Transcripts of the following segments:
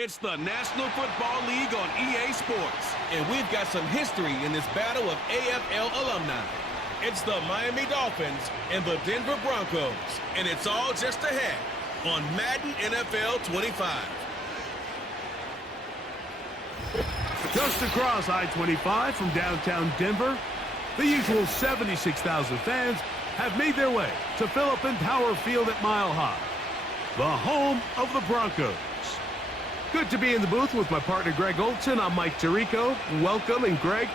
It's the National Football League on EA Sports, and we've got some history in this battle of AFL alumni. It's the Miami Dolphins and the Denver Broncos, and it's all just ahead on Madden NFL 25. Just across I-25 from downtown Denver, the usual 76,000 fans have made their way to fill up Empower Field at Mile High, the home of the Broncos. Good to be in the booth with my partner Greg Olson. I'm Mike Tirico. Welcome, and Greg,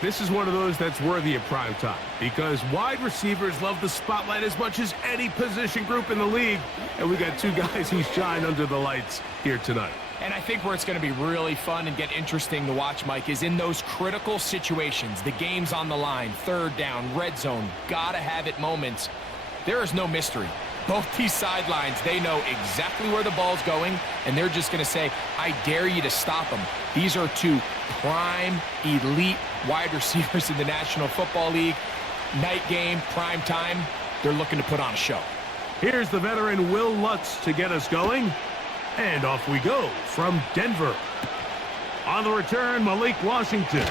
this is one of those that's worthy of prime time because wide receivers love the spotlight as much as any position group in the league, and we got two guys who shine under the lights here tonight. And I think where it's going to be really fun and get interesting to watch, Mike, is in those critical situations. The game's on the line, third down, red zone, gotta have it moments. There is no mystery. Both these sidelines, they know exactly where the ball's going, and they're just going to say, I dare you to stop them. These are two prime, elite wide receivers in the National Football League. Night game, prime time, they're looking to put on a show. Here's the veteran Will Lutz to get us going. And off we go from Denver. On the return, Malik Washington.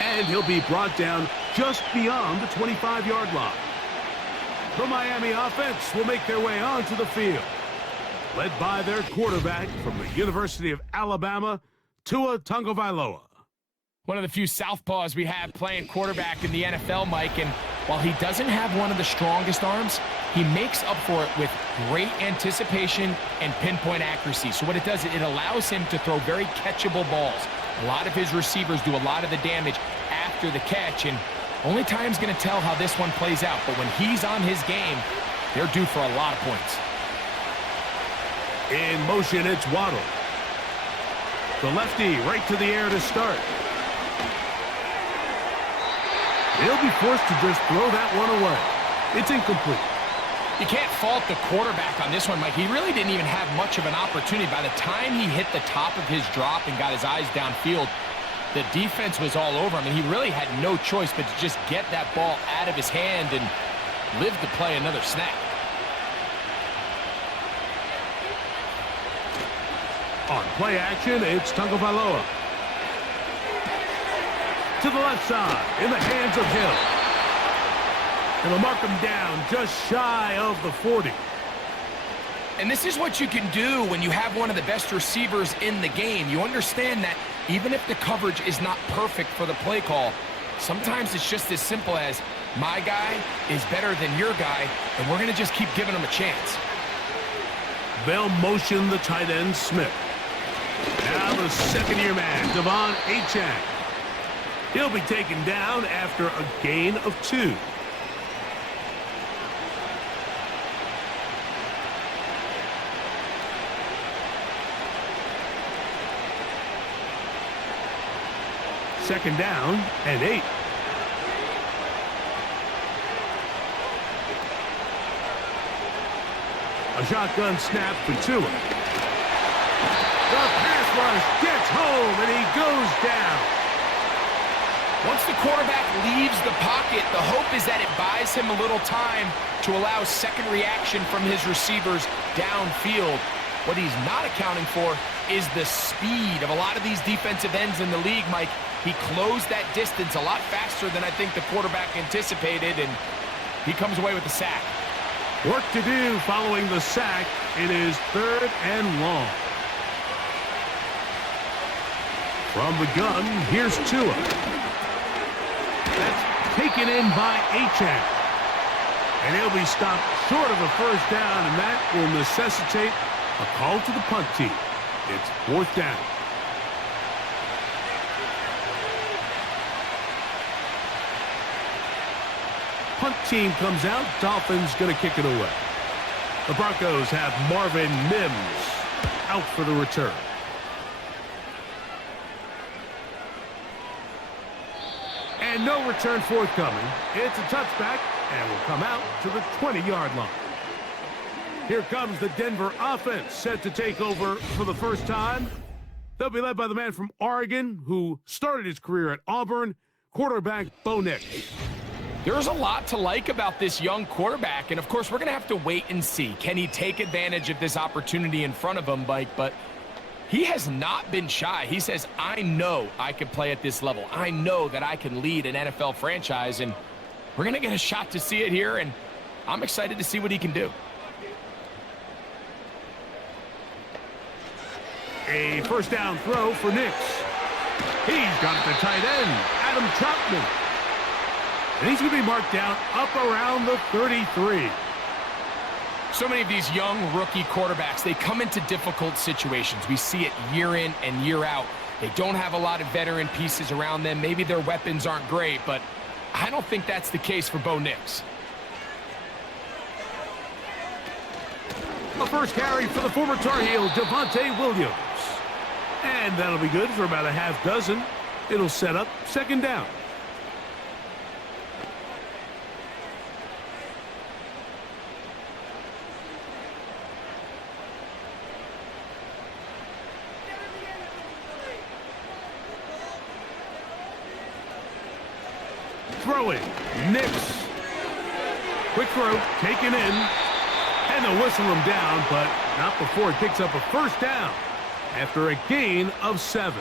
And he'll be brought down just beyond the 25-yard line. The Miami offense will make their way onto the field, led by their quarterback from the University of Alabama, Tua Tagovailoa. One of the few southpaws we have playing quarterback in the NFL, Mike, and while he doesn't have one of the strongest arms, he makes up for it with great anticipation and pinpoint accuracy. So what it does, it allows him to throw very catchable balls. A lot of his receivers do a lot of the damage after the catch, and only time's going to tell how this one plays out. But when he's on his game, they're due for a lot of points. In motion, it's Waddle. The lefty right to the air to start. He'll be forced to just throw that one away. It's incomplete. You can't fault the quarterback on this one, Mike. He really didn't even have much of an opportunity. By the time he hit the top of his drop and got his eyes downfield, the defense was all over him, and he really had no choice but to just get that ball out of his hand and live to play another snap. On play action, it's Tagovailoa. To the left side, in the hands of Hill. It'll mark him down just shy of the 40. And this is what you can do when you have one of the best receivers in the game. You understand that even if the coverage is not perfect for the play call, sometimes it's just as simple as, my guy is better than your guy, and we're going to just keep giving him a chance. They'll motion the tight end, Smith. Now the second-year man, Devon Achane. He'll be taken down after a gain of 2. Second down and 8. A shotgun snap for Tua. The pass rush gets home, and he goes down. Once the quarterback leaves the pocket, the hope is that it buys him a little time to allow second reaction from his receivers downfield. What he's not accounting for is the speed of a lot of these defensive ends in the league, Mike. He closed that distance a lot faster than I think the quarterback anticipated, and he comes away with the sack. Work to do following the sack. It is third and long. From the gun, here's Tua. That's taken in by Achane. And he'll be stopped short of a first down, and that will necessitate a call to the punt team. It's fourth down. Punt team comes out. Dolphins going to kick it away. The Broncos have Marvin Mims out for the return. And no return forthcoming. It's a touchback and will come out to the 20-yard line. Here comes the Denver offense set to take over for the first time. They'll be led by the man from Oregon who started his career at Auburn, quarterback Bo Nix. There's a lot to like about this young quarterback, and of course, we're going to have to wait and see. Can he take advantage of this opportunity in front of him, Mike? But he has not been shy. He says, I know I can play at this level. I know that I can lead an NFL franchise, and we're going to get a shot to see it here, and I'm excited to see what he can do. A first down throw for Nix. He's got it to tight end, Adam Troutman. And he's going to be marked down up around the 33. So many of these young rookie quarterbacks, they come into difficult situations. We see it year in and year out. They don't have a lot of veteran pieces around them. Maybe their weapons aren't great, but I don't think that's the case for Bo Nix. A first carry for the former Tar Heel, Devontae Williams. And that'll be good for about a half dozen. It'll set up second down. Throwing, Nix. Quick throw, taken in. And they'll whistle him down, but not before it picks up a first down after a gain of 7.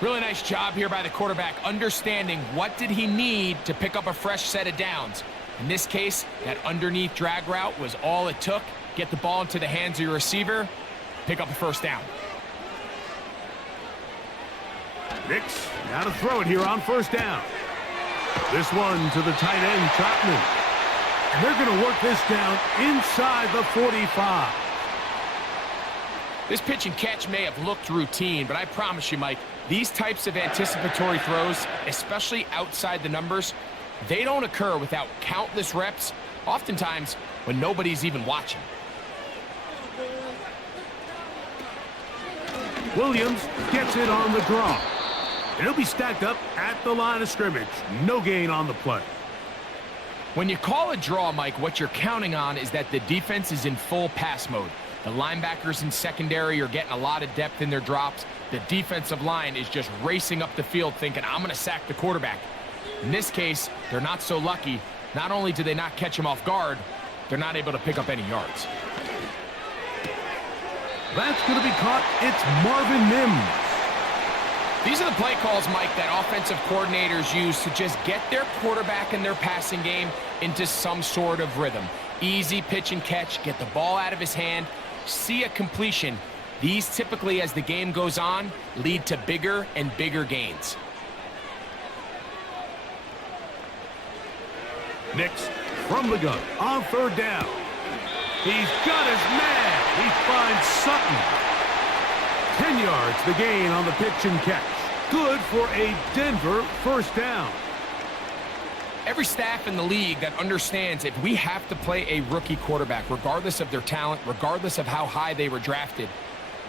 Really nice job here by the quarterback, understanding what did he need to pick up a fresh set of downs. In this case, that underneath drag route was all it took. Get the ball into the hands of your receiver, pick up a first down. Nix, now to throw it here on first down. This one to the tight end, Troutman. And they're going to work this down inside the 45. This pitch and catch may have looked routine, but I promise you, Mike, these types of anticipatory throws, especially outside the numbers, they don't occur without countless reps, oftentimes when nobody's even watching. Williams gets it on the draw. And he'll be stacked up at the line of scrimmage. No gain on the play. When you call a draw, Mike, what you're counting on is that the defense is in full pass mode. The linebackers in secondary are getting a lot of depth in their drops. The defensive line is just racing up the field thinking, I'm going to sack the quarterback. In this case, they're not so lucky. Not only do they not catch him off guard, they're not able to pick up any yards. That's going to be caught. It's Marvin Mims. These are the play calls, Mike, that offensive coordinators use to just get their quarterback and their passing game into some sort of rhythm. Easy pitch and catch, get the ball out of his hand, see a completion. These typically, as the game goes on, lead to bigger and bigger gains. Nix from the gun on third down. He's got his man. He finds Sutton. 10 yards the gain on the pitch and catch. Good for a Denver first down. Every staff in the league that understands if we have to play a rookie quarterback, regardless of their talent, regardless of how high they were drafted,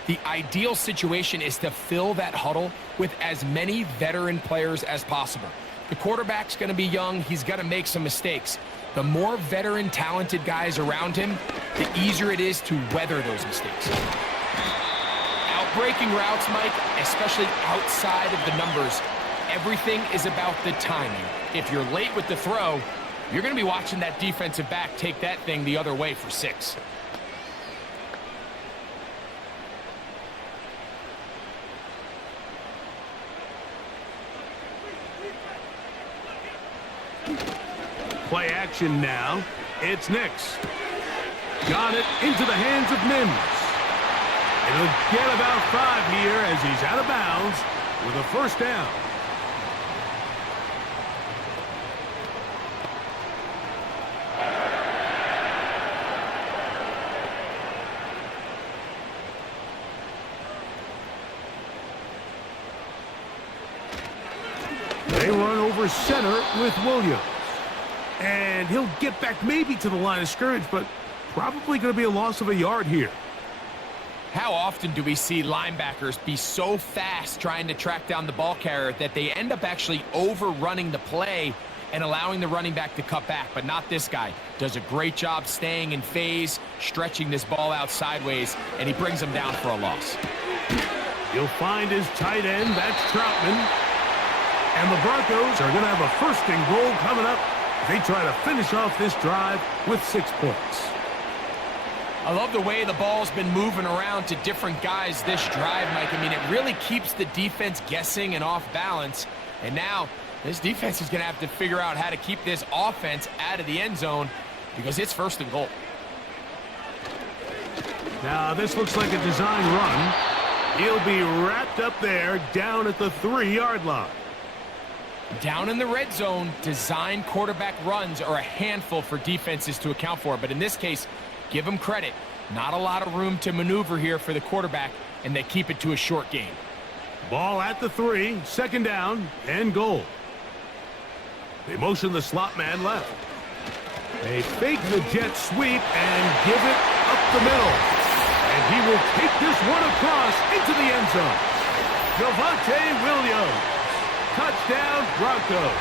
the ideal situation is to fill that huddle with as many veteran players as possible. The quarterback's going to be young. He's going to make some mistakes. The more veteran, talented guys around him, the easier it is to weather those mistakes. Breaking routes, Mike, especially outside of the numbers, everything is about the timing. If you're late with the throw, you're going to be watching that defensive back take that thing the other way for 6. Play action now. It's Nix. Got it into the hands of Mims. And he'll get about 5 here as he's out of bounds with a first down. They run over center with Williams. And he'll get back maybe to the line of scrimmage, but probably going to be a loss of a yard here. How often do we see linebackers be so fast trying to track down the ball carrier that they end up actually overrunning the play and allowing the running back to cut back? But not this guy. Does a great job staying in phase, stretching this ball out sideways, and he brings him down for a loss. He'll find his tight end. That's Troutman. And the Broncos are going to have a first and goal coming up. They try to finish off this drive with 6 points. I love the way the ball's been moving around to different guys this drive, Mike. I mean, it really keeps the defense guessing and off balance. And now this defense is going to have to figure out how to keep this offense out of the end zone because it's first and goal. Now, this looks like a design run. He'll be wrapped up there down at the 3-yard line. Down in the red zone, design quarterback runs are a handful for defenses to account for. But in this case, give them credit. Not a lot of room to maneuver here for the quarterback, and they keep it to a short game. Ball at the 3, second down, and goal. They motion the slot man left. They fake the jet sweep and give it up the middle. And he will take this one across into the end zone. Javonte Williams. Touchdown, Broncos.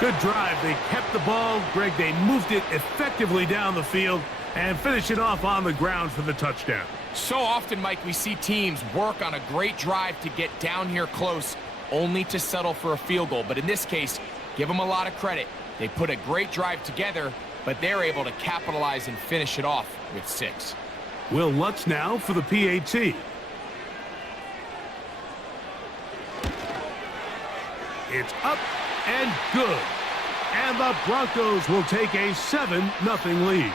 Good drive. They kept the ball. Greg, they moved it effectively down the field and finish it off on the ground for the touchdown. So often, Mike, we see teams work on a great drive to get down here close, only to settle for a field goal. But in this case, give them a lot of credit. They put a great drive together, but they're able to capitalize and finish it off with 6. Will Lutz now for the PAT. It's up and good. And the Broncos will take a 7-0 lead.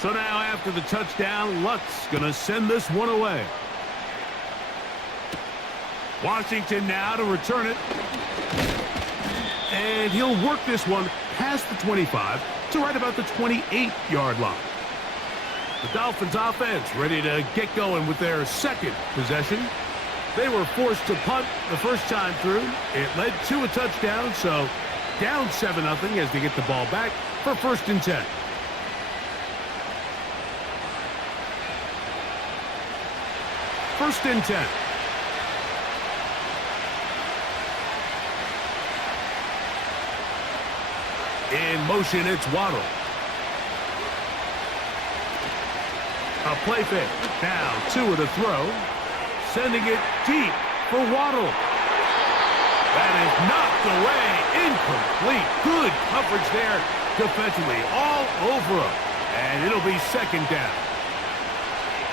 So now after the touchdown, Lutz going to send this one away. Washington now to return it. And he'll work this one past the 25 to right about the 28-yard line. The Dolphins offense ready to get going with their second possession. They were forced to punt the first time through. It led to a touchdown, so down 7-0 as they get the ball back for 1st and 10. First and 10. In motion, it's Waddle. A play fake. Now 2 to throw. Sending it deep for Waddle. That is knocked away. Incomplete. Good coverage there defensively. All over him. And it'll be 2nd down.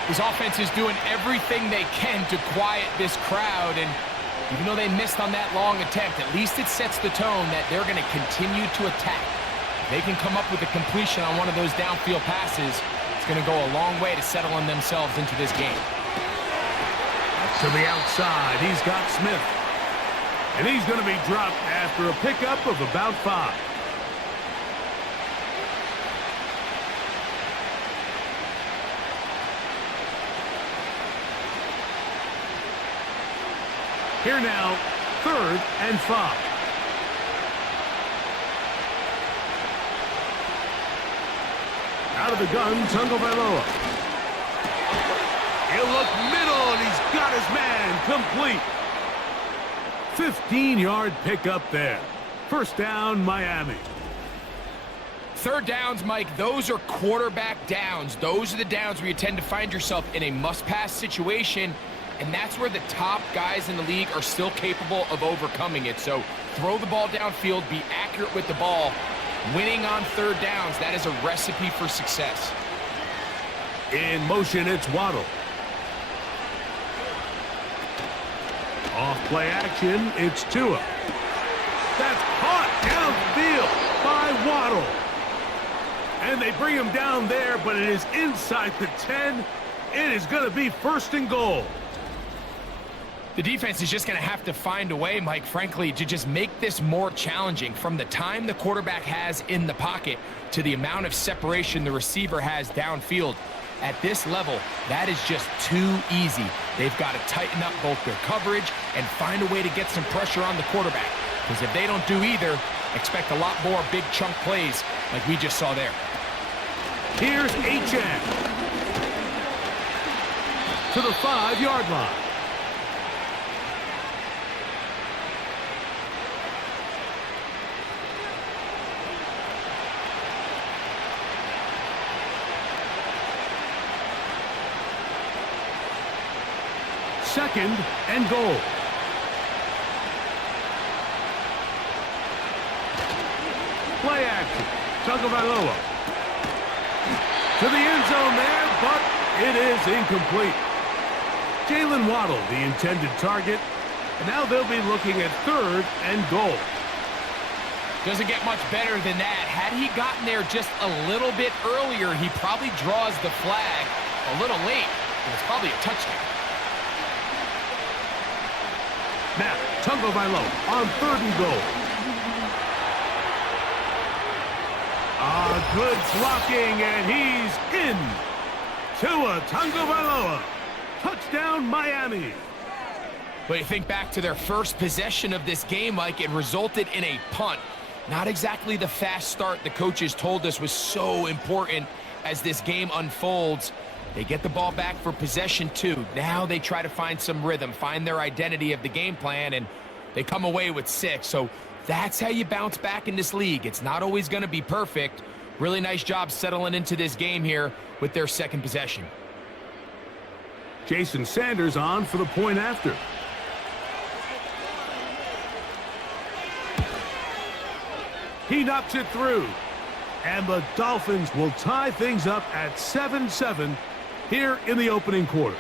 His offense is doing everything they can to quiet this crowd, and even though they missed on that long attempt, at least it sets the tone that they're going to continue to attack. If they can come up with a completion on one of those downfield passes, it's going to go a long way to settling themselves into this game. To the outside, he's got Smith. And he's going to be dropped after a pickup of about 5. Here now, 3rd and 5. Out of the gun, Tagovailoa. He'll look middle, and he's got his man complete. 15-yard pickup there. 1st down, Miami. 3rd downs, Mike, those are quarterback downs. Those are the downs where you tend to find yourself in a must-pass situation, and that's where the top guys in the league are still capable of overcoming it. So throw the ball downfield, be accurate with the ball. Winning on 3rd downs, that is a recipe for success. In motion, it's Waddle. Off play action, it's Tua. That's caught downfield by Waddle. And they bring him down there, but it is inside the 10. It is going to be 1st and goal. The defense is just going to have to find a way, Mike, frankly, to just make this more challenging. From the time the quarterback has in the pocket to the amount of separation the receiver has downfield, At this level, that is just too easy. They've got to tighten up both their coverage and find a way to get some pressure on the quarterback. Because if they don't do either, expect a lot more big chunk plays like we just saw there. Here's HN to the 5-yard line. Second and goal. Play action. Tagovailoa to the end zone there, but it is incomplete. Jalen Waddle, the intended target, and now they'll be looking at third and goal. Doesn't get much better than that. Had he gotten there just a little bit earlier, he probably draws the flag a little late, and it's probably a touchdown. Now, Tagovailoa on third and goal. Good blocking, and he's in. Tua Tagovailoa. Touchdown, Miami. But you think back to their first possession of this game, Mike, it resulted in a punt. Not exactly the fast start the coaches told us was so important as this game unfolds. They get the ball back for possession 2. Now they try to find some rhythm, find their identity of the game plan, and they come away with 6. So that's how you bounce back in this league. It's not always going to be perfect. Really nice job settling into this game here with their second possession. Jason Sanders on for the point after. He knocks it through. And the Dolphins will tie things up at 7-7 here in the opening quarter.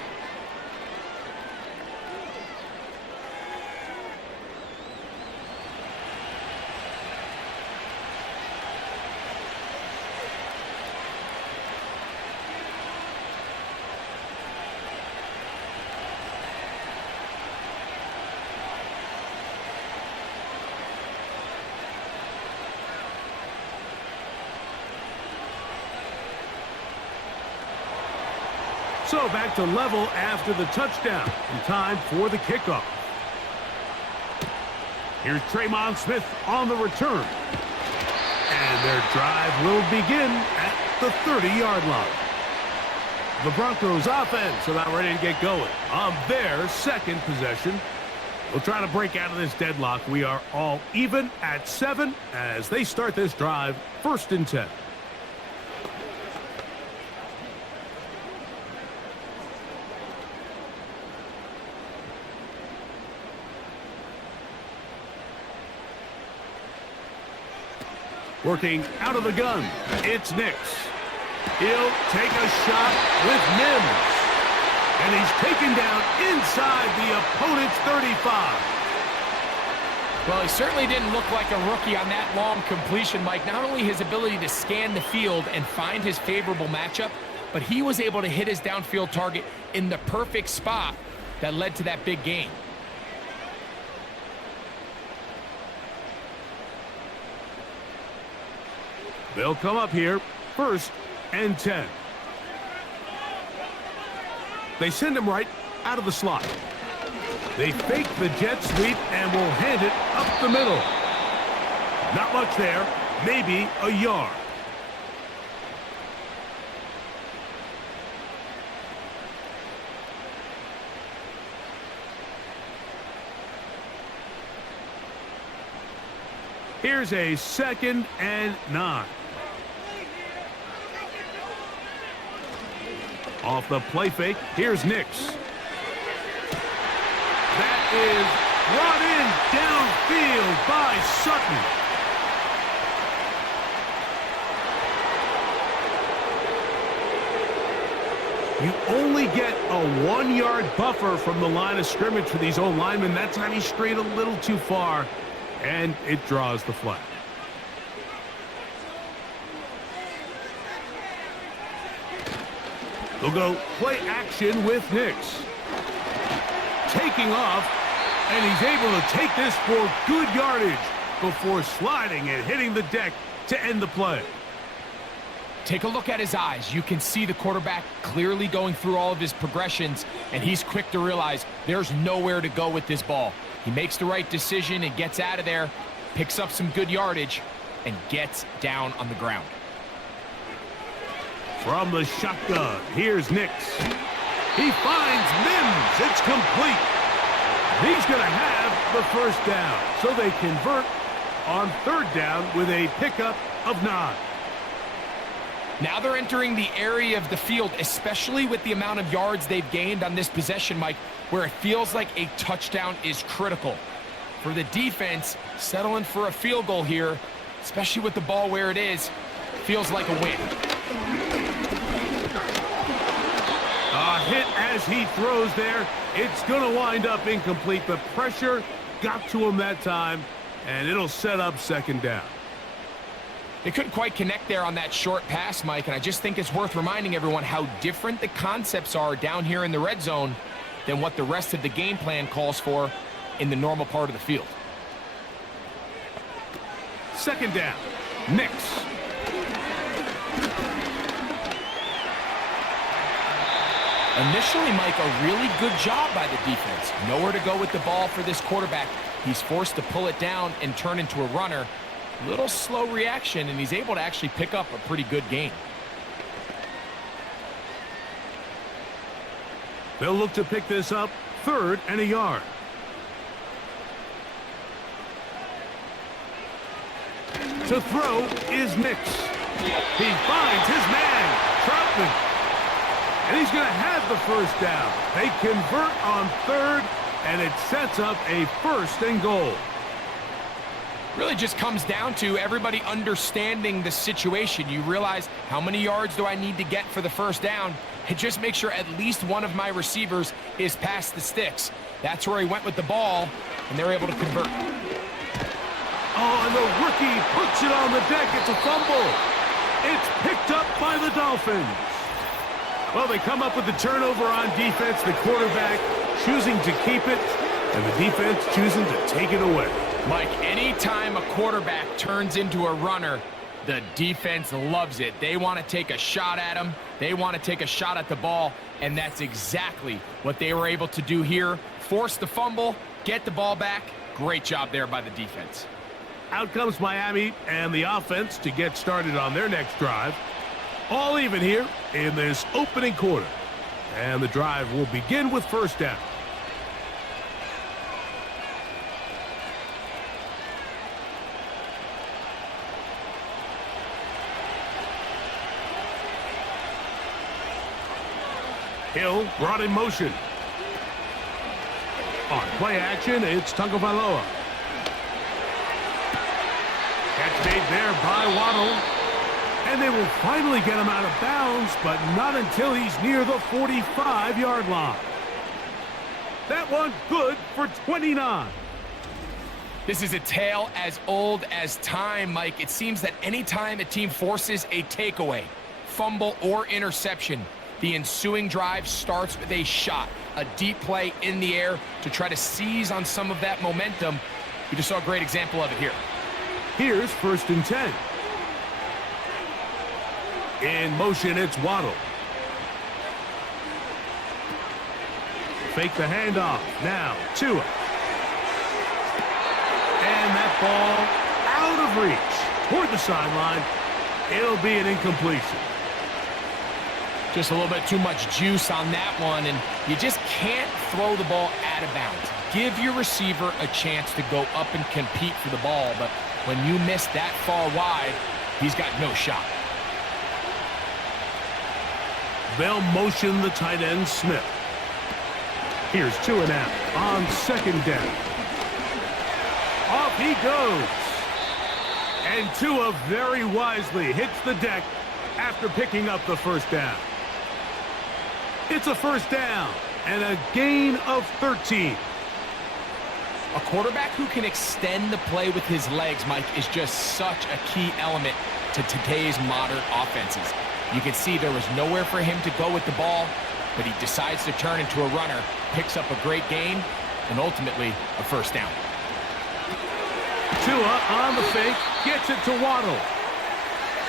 So back to level after the touchdown. And time for the kickoff. Here's Tremon Smith on the return. And their drive will begin at the 30-yard line. The Broncos offense about ready to get going on their second possession. We'll try to break out of this deadlock. We are all even at 7 as they start this drive, 1st and 10. Working out of the gun, it's Nix. He'll take a shot with Mims. And he's taken down inside the opponent's 35. Well, he certainly didn't look like a rookie on that long completion, Mike. Not only his ability to scan the field and find his favorable matchup, but he was able to hit his downfield target in the perfect spot that led to that big gain. They'll come up here, 1st and 10. They send him right out of the slot. They fake the jet sweep and will hand it up the middle. Not much there, maybe a yard. Here's a 2nd and 9. Off the play fake, here's Nix. That is brought in downfield by Sutton. You only get a 1-yard buffer from the line of scrimmage for these old linemen. That time he strayed a little too far, and it draws the flag. They'll go play action with Nix. Taking off, and he's able to take this for good yardage before sliding and hitting the deck to end the play. Take a look at his eyes. You can see the quarterback clearly going through all of his progressions, and he's quick to realize there's nowhere to go with this ball. He makes the right decision and gets out of there, picks up some good yardage, and gets down on the ground. From the shotgun, here's Nix. He finds Mims. It's complete. He's going to have the first down, so they convert on third down with a pickup of 9. Now they're entering the area of the field, especially with the amount of yards they've gained on this possession, Mike, where it feels like a touchdown is critical. For the defense, settling for a field goal here, especially with the ball where it is, feels like a win. A hit as he throws there. It's going to wind up incomplete. The pressure got to him that time, and it'll set up second down. They couldn't quite connect there on that short pass, Mike, and I just think it's worth reminding everyone how different the concepts are down here in the red zone than what the rest of the game plan calls for in the normal part of the field. Second down. Nix. Initially, Mike, a really good job by the defense. Nowhere to go with the ball for this quarterback. He's forced to pull it down and turn into a runner. Little slow reaction, and he's able to actually pick up a pretty good gain. They'll look to pick this up, 3rd and a yard. To throw is Nix. He finds his man, Troutman. And he's going to have the first down. They convert on 3rd, and it sets up a 1st and goal. Really just comes down to everybody understanding the situation. You realize, how many yards do I need to get for the first down? And just make sure at least one of my receivers is past the sticks. That's where he went with the ball, and they're able to convert. Oh, and the rookie puts it on the deck. It's a fumble. It's picked up by the Dolphins. Well, they come up with the turnover on defense. The quarterback choosing to keep it, and the defense choosing to take it away. Mike, anytime a quarterback turns into a runner, the defense loves it. They want to take a shot at him. They want to take a shot at the ball, and that's exactly what they were able to do here. Force the fumble, get the ball back. Great job there by the defense. Out comes Miami and the offense to get started on their next drive. All even here in this opening quarter. And the drive will begin with first down. Hill brought in motion. On play action, it's Tagovailoa. Catch made there by Waddle. And they will finally get him out of bounds, but not until he's near the 45-yard line. That one good for 29. This is a tale as old as time, Mike. It seems that anytime a team forces a takeaway, fumble, or interception, the ensuing drive starts with a shot, a deep play in the air to try to seize on some of that momentum. We just saw a great example of it here. Here's 1st and 10. In motion, it's Waddle. Fake the handoff. Now, Tua. And that ball out of reach toward the sideline. It'll be an incompletion. Just a little bit too much juice on that one, and you just can't throw the ball out of bounds. Give your receiver a chance to go up and compete for the ball, but when you miss that far wide, he's got no shot. They'll motion the tight end, Smith. Here's 2 and out on 2nd down. Off he goes. And Tua very wisely hits the deck after picking up the first down. It's a first down and a gain of 13. A quarterback who can extend the play with his legs, Mike, is just such a key element to today's modern offenses. You can see there was nowhere for him to go with the ball, but he decides to turn into a runner, picks up a great gain, and ultimately a first down. Tua on the fake, gets it to Waddle.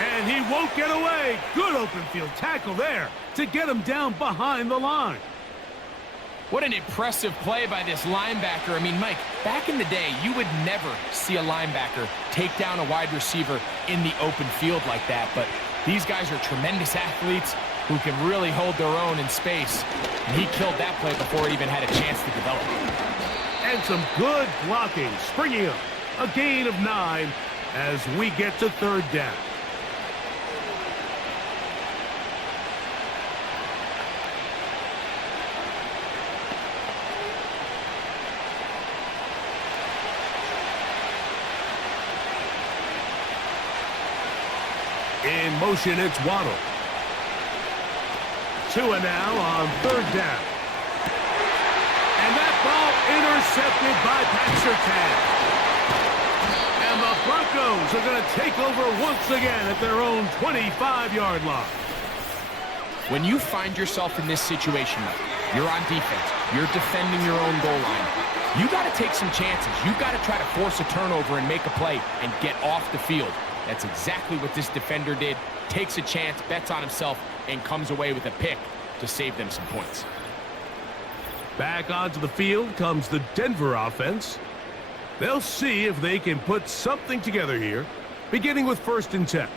And he won't get away. Good open field tackle there to get him down behind the line. What an impressive play by this linebacker. I mean, Mike, back in the day, you would never see a linebacker take down a wide receiver in the open field like that. But these guys are tremendous athletes who can really hold their own in space. And he killed that play before it even had a chance to develop. And some good blocking, springing him. A gain of 9 as we get to third down. In motion, it's Waddle. Tua now on third down. And that ball intercepted by Paxertan. And the Broncos are going to take over once again at their own 25-yard line. When you find yourself in this situation, you're on defense, you're defending your own goal line, you got to take some chances. You got to try to force a turnover and make a play and get off the field. That's exactly what this defender did. Takes a chance, bets on himself, and comes away with a pick to save them some points. Back onto the field comes the Denver offense. They'll see if they can put something together here, beginning with 1st and 10.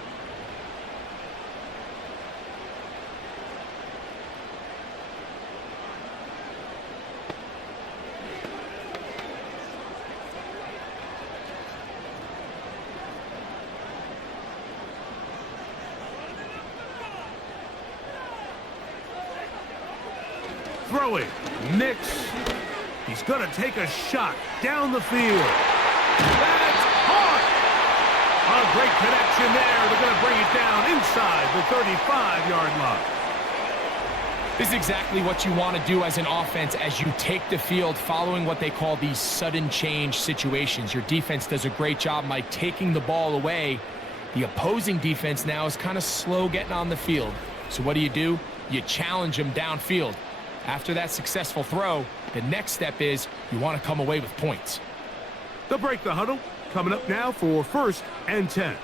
Throwing, Nix. He's going to take a shot down the field. That's hard. A great connection there. They're going to bring it down inside the 35-yard line. This is exactly what you want to do as an offense as you take the field following what they call these sudden change situations. Your defense does a great job, Mike, taking the ball away. The opposing defense now is kind of slow getting on the field. So what do? You challenge them downfield. After that successful throw, the next step is you want to come away with points. They'll break the huddle. Coming up now for 1st and 10.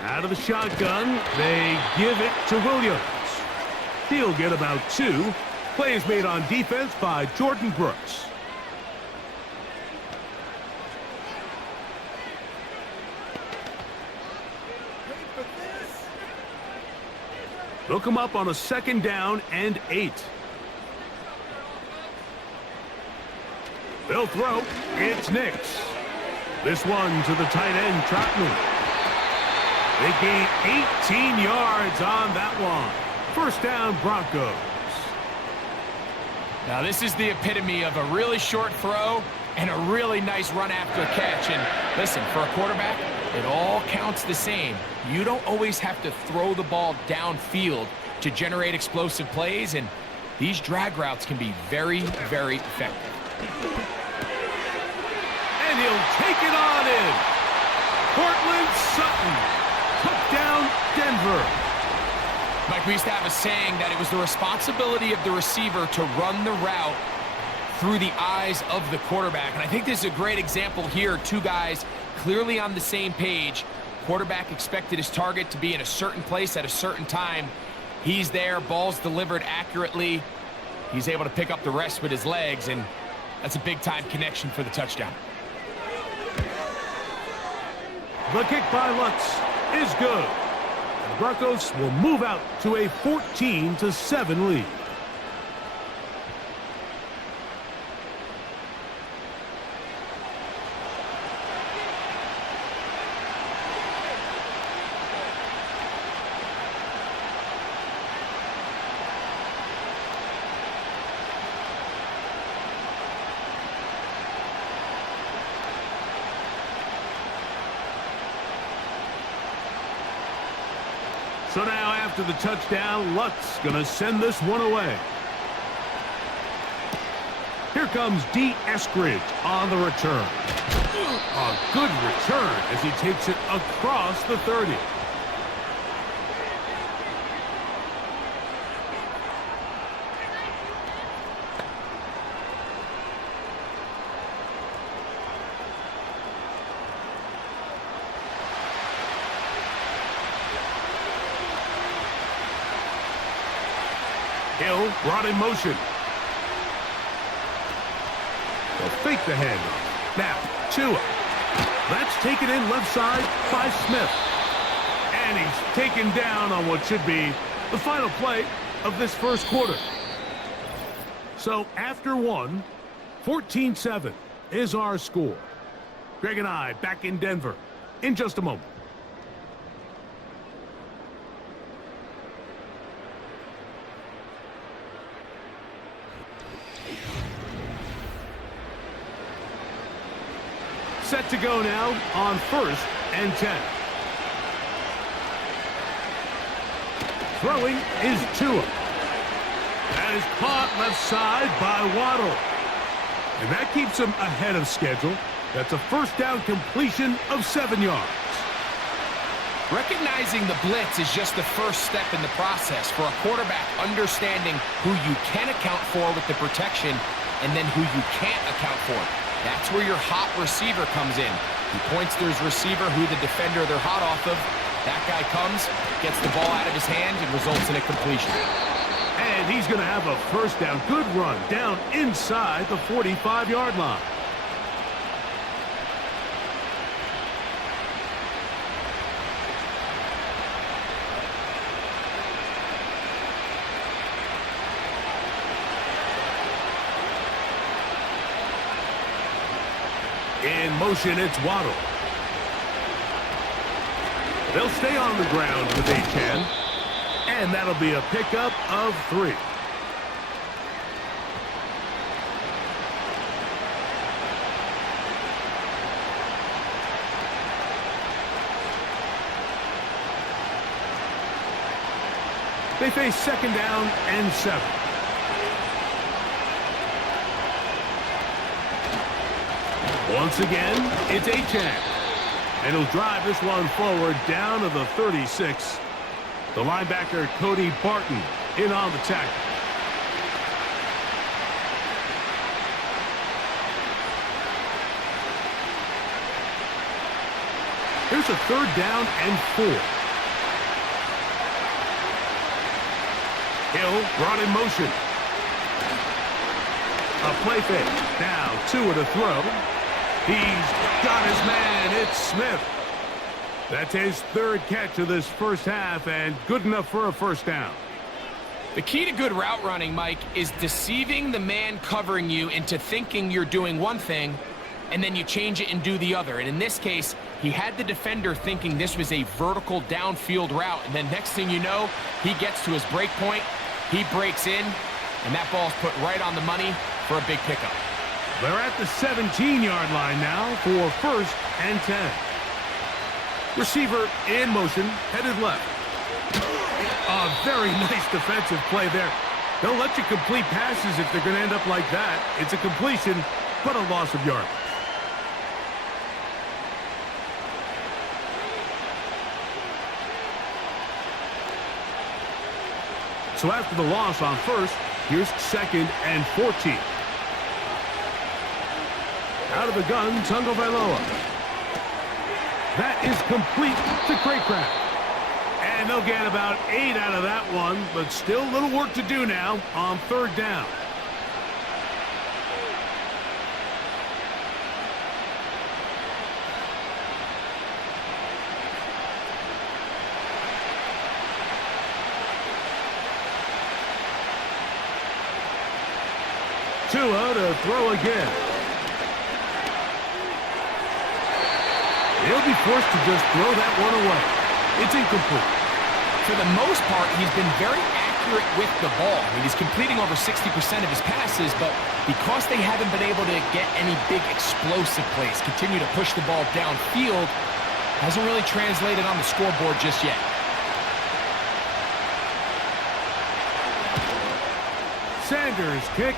Out of the shotgun, they give it to Williams. He'll get about 2. Plays made on defense by Jordan Brooks. They'll come up on a 2nd down and 8. They'll throw. It's Nix. This one to the tight end, Trotman. They gain 18 yards on that one. 1st down, Broncos. Now this is the epitome of a really short throw and a really nice run after catch. And listen, for a quarterback, it all counts the same. You don't always have to throw the ball downfield to generate explosive plays, and these drag routes can be very, very effective. And he'll take it on in. Cortland Sutton. Touchdown, Denver. Mike, we used to have a saying that it was the responsibility of the receiver to run the route through the eyes of the quarterback. And I think this is a great example here. 2 guys clearly on the same page. Quarterback expected his target to be in a certain place at a certain time. He's there, ball's delivered accurately. He's able to pick up the rest with his legs, and that's a big-time connection for the touchdown. The kick by Lutz is good. The Broncos will move out to a 14-7 lead. So now after the touchdown, Lutz going to send this one away. Here comes D. Eskridge on the return. A good return as he takes it across the 30. Hill brought in motion. They'll fake the handoff. Now, Tua. That's taken in left side by Smith. And he's taken down on what should be the final play of this first quarter. So after one, 14-7 is our score. Greg and I back in Denver in just a moment. Set to go now on 1st and 10. Throwing is Tua. That is caught left side by Waddle. And that keeps him ahead of schedule. That's a first down completion of 7 yards. Recognizing the blitz is just the first step in the process for a quarterback understanding who you can account for with the protection and then who you can't account for. That's where your hot receiver comes in. He points to his receiver who the defender they're hot off of. That guy comes, gets the ball out of his hand, and results in a completion. And he's going to have a first down. Good run down inside the 45-yard line. In motion, it's Waddle. They'll stay on the ground with a 10. And that'll be a pickup of 3. They face 2nd down and 7. Once again, it's Achane. And he'll drive this one forward down to the 36. The linebacker, Cody Barton, in on the tackle. Here's a 3rd down and 4. Hill brought in motion. A play fake. Now Tua to throw. He's got his man. It's Smith. That's his 3rd catch of this first half, and good enough for a first down. The key to good route running, Mike, is deceiving the man covering you into thinking you're doing one thing, and then you change it and do the other. And in this case, he had the defender thinking this was a vertical downfield route, and then next thing you know, he gets to his break point, he breaks in, and that ball's put right on the money for a big pickup. They're at the 17-yard line now for 1st and 10. Receiver in motion, headed left. A very nice defensive play there. They'll let you complete passes if they're going to end up like that. It's a completion, but a loss of yardage. So after the loss on 1st, here's 2nd and 14. Out of the gun, Tagovailoa. That is complete to Craycraft. And they'll get about 8 out of that one, but still a little work to do now on 3rd down. Tua to throw again. He'll be forced to just throw that one away. It's incomplete. For the most part, he's been very accurate with the ball. I mean, he's completing over 60% of his passes, but because they haven't been able to get any big explosive plays, continue to push the ball downfield, hasn't really translated on the scoreboard just yet. Sanders' kick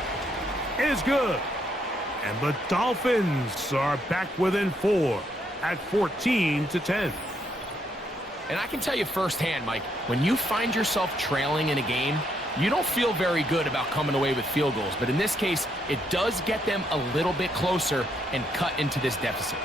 is good. And the Dolphins are back within 4 at 14-10. And I can tell you firsthand, Mike, when you find yourself trailing in a game, you don't feel very good about coming away with field goals. But in this case, it does get them a little bit closer and cut into this deficit.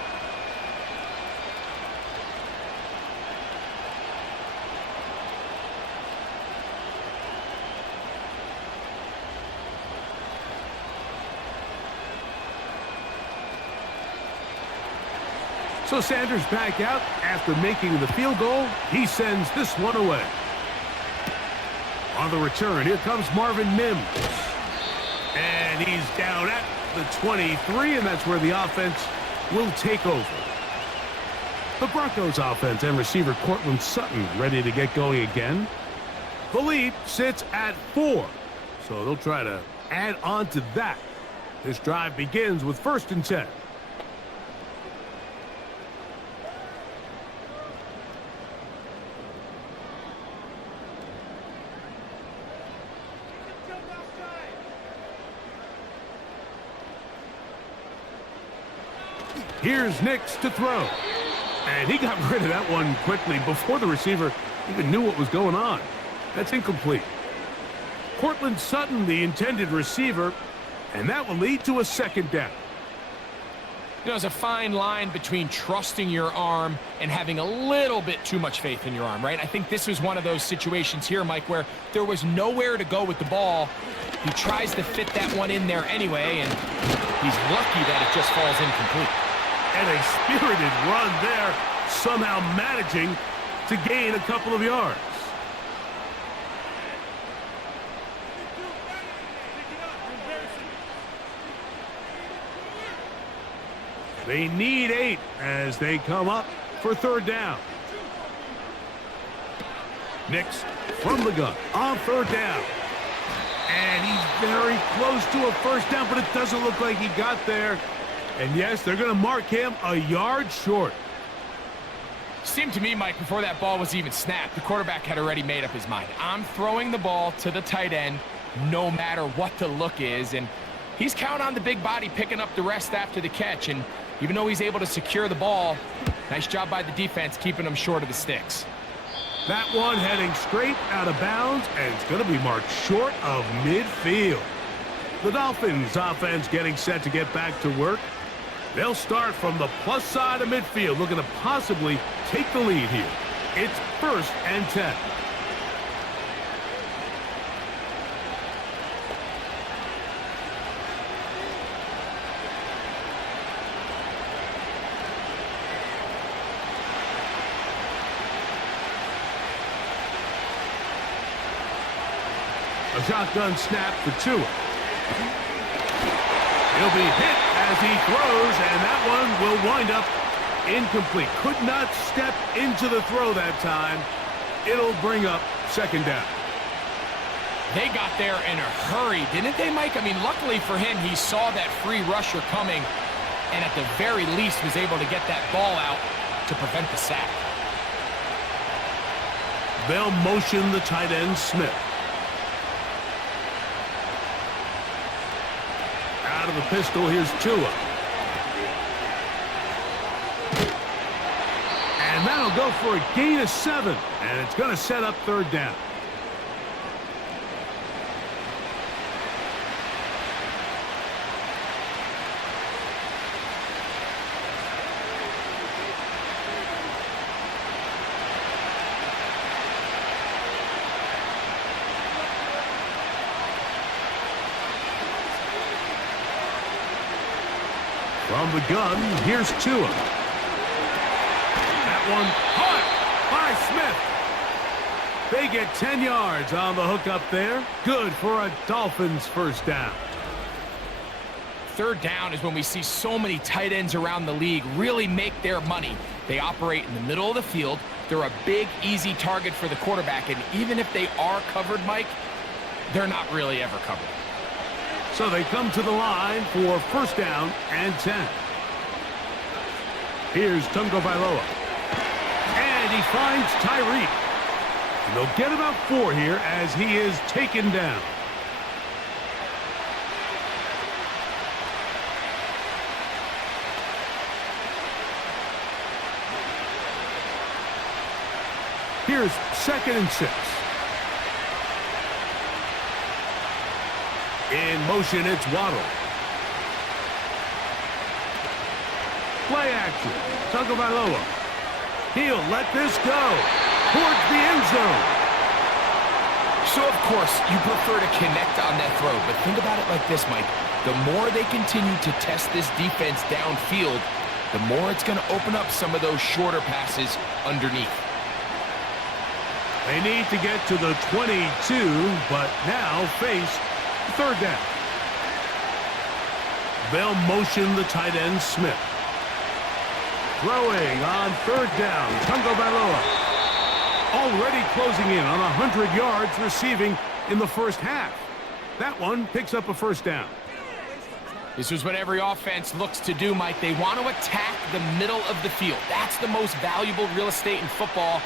So Sanders back out after making the field goal. He sends this one away. On the return, here comes Marvin Mims. And he's down at the 23, and that's where the offense will take over. The Broncos offense and receiver Cortland Sutton ready to get going again. The lead sits at 4, so they'll try to add on to that. This drive begins with 1st and 10. Here's Nix to throw. And he got rid of that one quickly before the receiver even knew what was going on. That's incomplete. Cortland Sutton, the intended receiver, and that will lead to a 2nd down. You know, there's a fine line between trusting your arm and having a little bit too much faith in your arm, right? I think this was one of those situations here, Mike, where there was nowhere to go with the ball. He tries to fit that one in there anyway, and he's lucky that it just falls incomplete. And a spirited run there, somehow managing to gain a couple of yards. They need 8 as they come up for 3rd down. Nix from the gun on 3rd down. And he's very close to a 1st down, but it doesn't look like he got there. And yes, they're going to mark him a yard short. Seemed to me, Mike, before that ball was even snapped, the quarterback had already made up his mind. I'm throwing the ball to the tight end no matter what the look is. And he's counting on the big body picking up the rest after the catch. And even though he's able to secure the ball, nice job by the defense keeping him short of the sticks. That one heading straight out of bounds, and it's going to be marked short of midfield. The Dolphins offense getting set to get back to work. They'll start from the plus side of midfield, looking to possibly take the lead here. It's 1st and 10. A shotgun snap for Tua. He'll be hit as he throws, and that one will wind up incomplete. Could not step into the throw that time. It'll bring up 2nd down. They got there in a hurry, didn't they, Mike? I mean, luckily for him, he saw that free rusher coming, and at the very least was able to get that ball out to prevent the sack. They'll motion the tight end, Smith. Out of the pistol, here's Tua. And that'll go for a gain of 7. And it's going to set up 3rd down. From the gun, here's Tua. That one caught by Smith. They get 10 yards on the hook up there. Good for a Dolphins 1st down. 3rd down is when we see so many tight ends around the league really make their money. They operate in the middle of the field. They're a big, easy target for the quarterback. And even if they are covered, Mike, they're not really ever covered. So they come to the line for 1st down and 10. Here's Tungo Bailoa. And he finds Tyreek. And they'll get about 4 here as he is taken down. Here's 2nd and 6. In motion, it's Waddle. Play action. Tagovailoa. He'll let this go towards the end zone. So, of course, you prefer to connect on that throw, but think about it like this, Mike. The more they continue to test this defense downfield, the more it's going to open up some of those shorter passes underneath. They need to get to the 22, but now face third down. They'll motion the tight end Smith. Throwing on third down, Tungo Bailoa. Already closing in on 100 yards receiving in the first half. That one picks up a first down. This is what every offense looks to do, Mike. They want to attack the middle of the field. That's the most valuable real estate in football.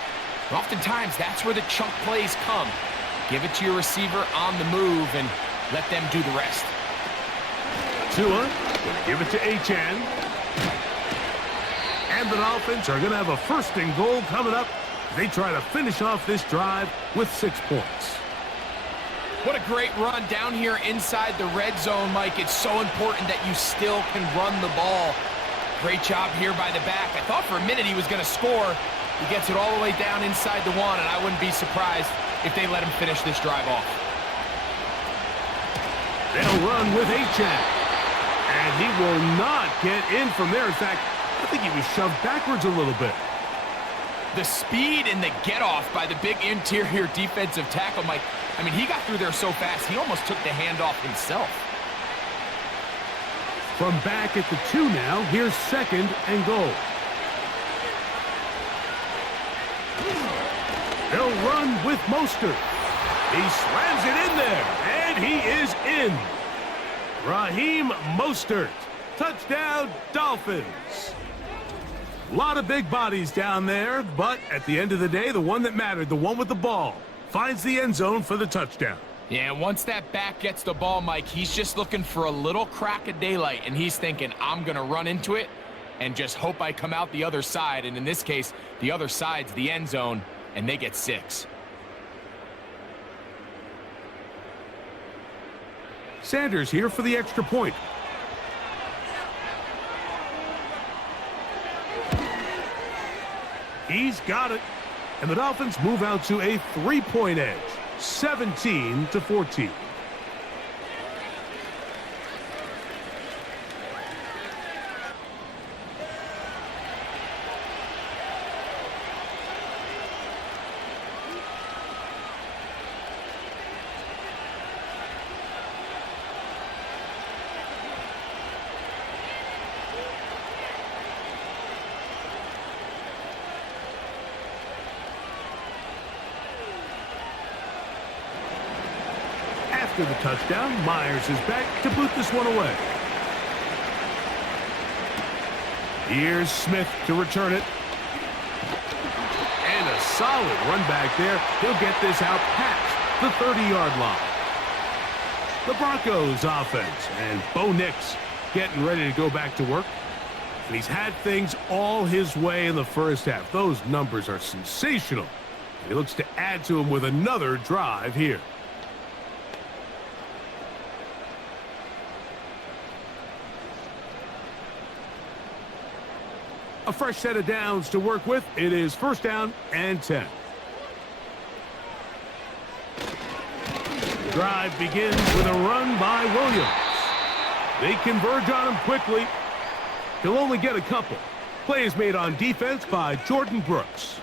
And oftentimes, that's where the chunk plays come. Give it to your receiver on the move and let them do the rest. Tua will give it to Achane. And the Dolphins are going to have a first and goal coming up. They try to finish off this drive with 6 points. What a great run down here inside the red zone, Mike. It's so important that you still can run the ball. Great job here by the back. I thought for a minute he was going to score. He gets it all the way down inside the one, and I wouldn't be surprised if they let him finish this drive off. They'll run with Achane. And he will not get in from there. In fact, I think he was shoved backwards a little bit. The speed and the get-off by the big interior defensive tackle, Mike. I mean, he got through there so fast, he almost took the handoff himself. From back at the 2 now, here's second and goal. They'll run with Mostert. He slams it in there, and he is in. Raheem Mostert. Touchdown, Dolphins. A lot of big bodies down there, but at the end of the day, the one that mattered, the one with the ball, finds the end zone for the touchdown. Yeah, once that back gets the ball, Mike, he's just looking for a little crack of daylight, and he's thinking, I'm going to run into it and just hope I come out the other side. And in this case, the other side's the end zone, and they get 6. Sanders here for the extra point. He's got it. And the Dolphins move out to a 3-point edge, 17-14. After the touchdown, Myers is back to boot this one away. Here's Smith to return it. And a solid run back there. He'll get this out past the 30-yard line. The Broncos offense, and Bo Nix getting ready to go back to work. And he's had things all his way in the first half. Those numbers are sensational. He looks to add to them with another drive here. A fresh set of downs to work with. It is first down and 10. The drive begins with a run by Williams. They converge on him quickly. He'll only get a couple. Play is made on defense by Jordan Brooks.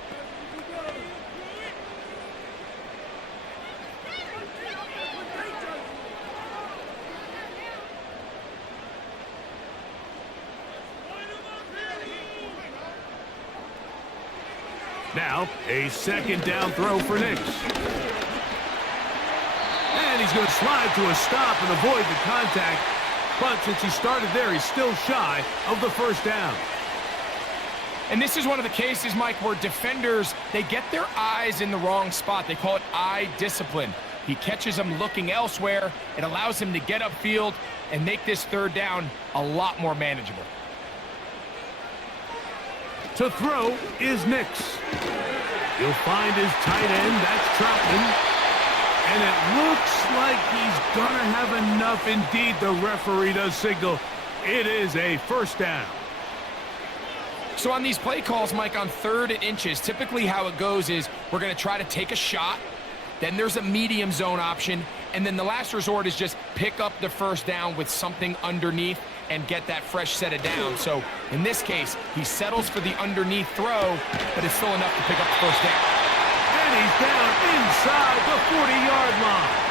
Now, a second down throw for Nix. And he's going to slide to a stop and avoid the contact. But since he started there, he's still shy of the first down. And this is one of the cases, Mike, where defenders, they get their eyes in the wrong spot. They call it eye discipline. He catches them looking elsewhere. It allows him to get upfield and make this third down a lot more manageable. To throw is Nix. He'll find his tight end. That's Troutman. And it looks like he's going to have enough. Indeed, the referee does signal. It is a first down. So on these play calls, Mike, on 3rd and inches, typically how it goes is we're going to try to take a shot, Then there's a medium zone option. And then the last resort is just pick up the first down with something underneath and get that fresh set of downs. So in this case, he settles for the underneath throw, but it's still enough to pick up the first down. And he's down inside the 40-yard line.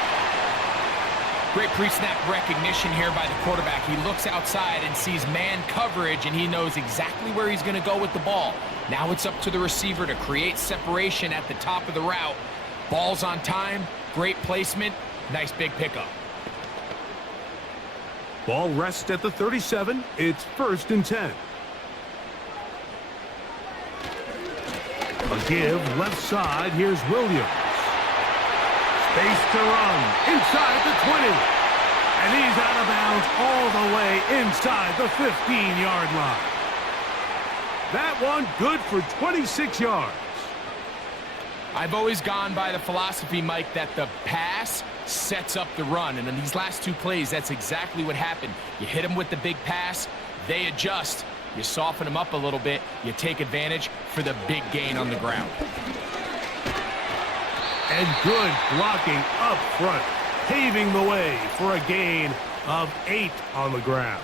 Great pre-snap recognition here by the quarterback. He looks outside and sees man coverage, and he knows exactly where he's going to go with the ball. Now it's up to the receiver to create separation at the top of the route. Ball's on time, great placement, nice big pickup. Ball rests at the 37. It's 1st and 10. A give left side. Here's Williams. Space to run inside the 20. And he's out of bounds all the way inside the 15-yard line. That one good for 26 yards. I've always gone by the philosophy, Mike, that the pass sets up the run. And in these last two plays, that's exactly what happened. You hit them with the big pass, they adjust. You soften them up a little bit, you take advantage for the big gain on the ground. And good blocking up front, paving the way for a gain of 8 on the ground.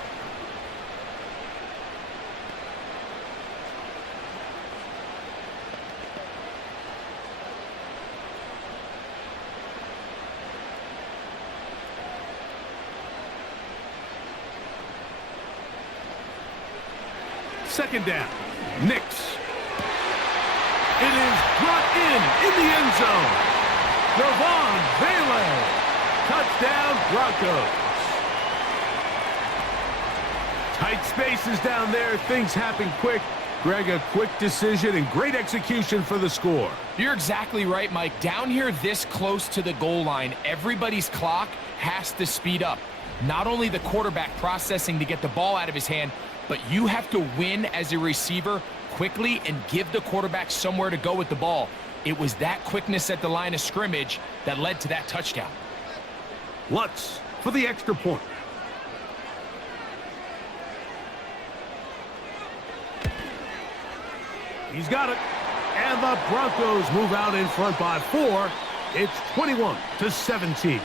Second down. Nix. It is brought in the end zone. Devon Bailey. Touchdown, Broncos. Tight spaces down there. Things happen quick. Greg, a quick decision and great execution for the score. You're exactly right, Mike. Down here this close to the goal line, everybody's clock has to speed up. Not only the quarterback processing to get the ball out of his hand, but you have to win as a receiver quickly and give the quarterback somewhere to go with the ball. It was that quickness at the line of scrimmage that led to that touchdown. Lutz for the extra point. He's got it. And the Broncos move out in front by 4. It's 21-17.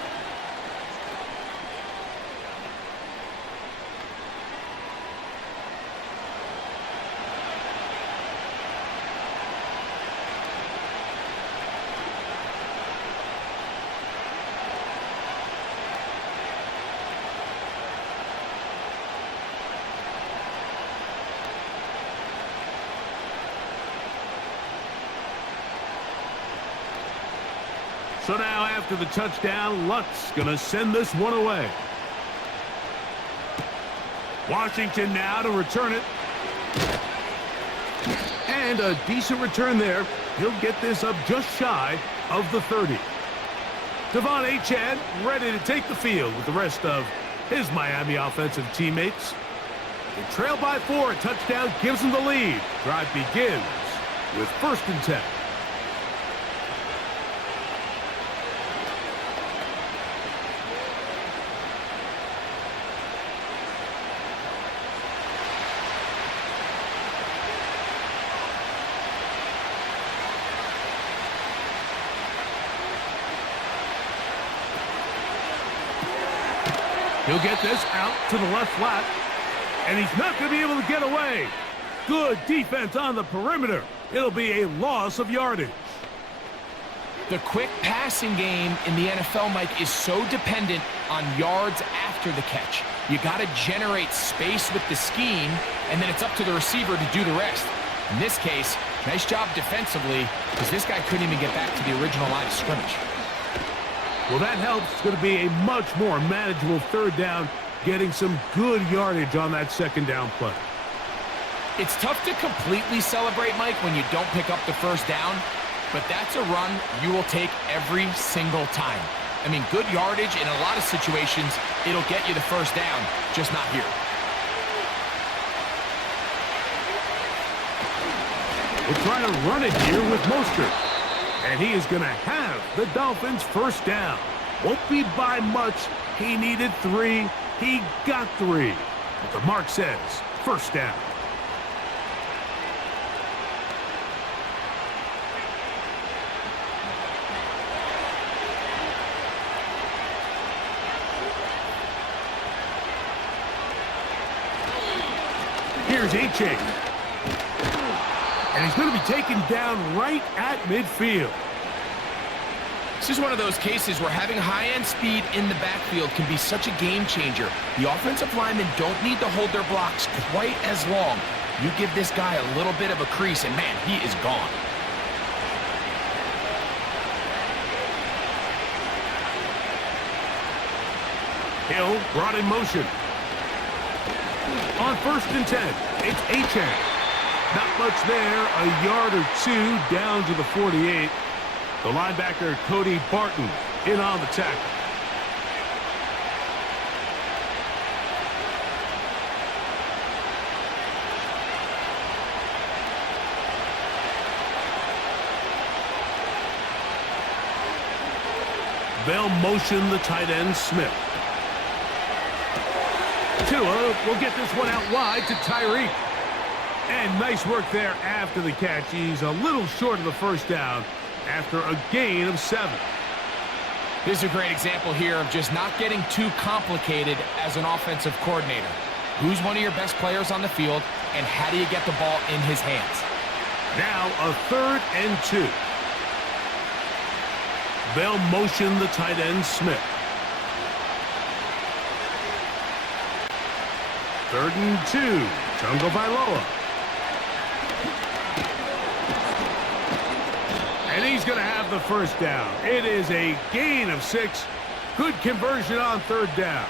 So now after the touchdown, Lutz going to send this one away. Washington now to return it. And a decent return there. He'll get this up just shy of the 30. Devon Achane ready to take the field with the rest of his Miami offensive teammates. They trail by 4. A touchdown gives them the lead. Drive begins with 1st and 10. He'll get this out to the left flat, and he's not going to be able to get away. Good defense on the perimeter. It'll be a loss of yardage. The quick passing game in the NFL, Mike, is so dependent on yards after the catch. You got to generate space with the scheme, and then it's up to the receiver to do the rest. In this case, nice job defensively, because this guy couldn't even get back to the original line of scrimmage. Well, that helps. It's going to be a much more manageable 3rd down, getting some good yardage on that 2nd down play. It's tough to completely celebrate, Mike, when you don't pick up the first down, but that's a run you will take every single time. I mean, good yardage in a lot of situations, it'll get you the first down, just not here. We're trying to run it here with Mostert. And he is going to have the Dolphins' first down. Won't be by much. He needed 3. He got 3. But the mark says first down. Here's A-Chain. And he's going to be taken down right at midfield. This is one of those cases where having high-end speed in the backfield can be such a game changer. The offensive linemen don't need to hold their blocks quite as long. You give this guy a little bit of a crease, and man, he is gone. Hill brought in motion. On 1st and 10, it's A-Chain. Not much there, a yard or two down to the 48. The linebacker, Cody Barton, in on the tackle. They'll motion the tight end, Smith. Tua will get this one out wide to Tyreek. And nice work there after the catch. He's a little short of the first down after a gain of 7. This is a great example here of just not getting too complicated as an offensive coordinator. Who's one of your best players on the field, and how do you get the ball in his hands? Now a 3rd and 2. They'll motion the tight end, Smith. 3rd and 2. Tungo Bailoa. And he's going to have the first down. It is a gain of 6. Good conversion on 3rd down.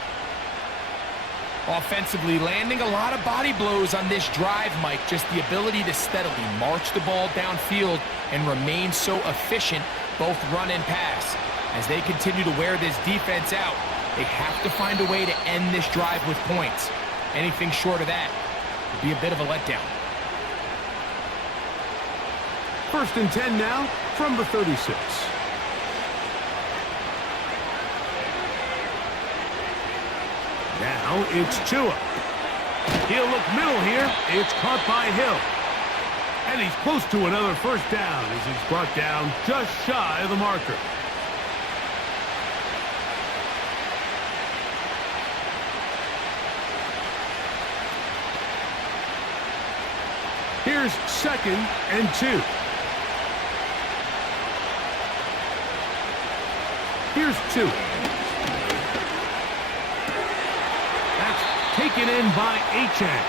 Offensively, landing a lot of body blows on this drive, Mike. Just the ability to steadily march the ball downfield and remain so efficient, both run and pass. As they continue to wear this defense out, they have to find a way to end this drive with points. Anything short of that would be a bit of a letdown. 1st and 10 now from the 36. Now it's Tua. He'll look middle here. It's caught by Hill. And he's close to another first down as he's brought down just shy of the marker. Here's 2nd and 2. Here's 2. That's taken in by A-Chain.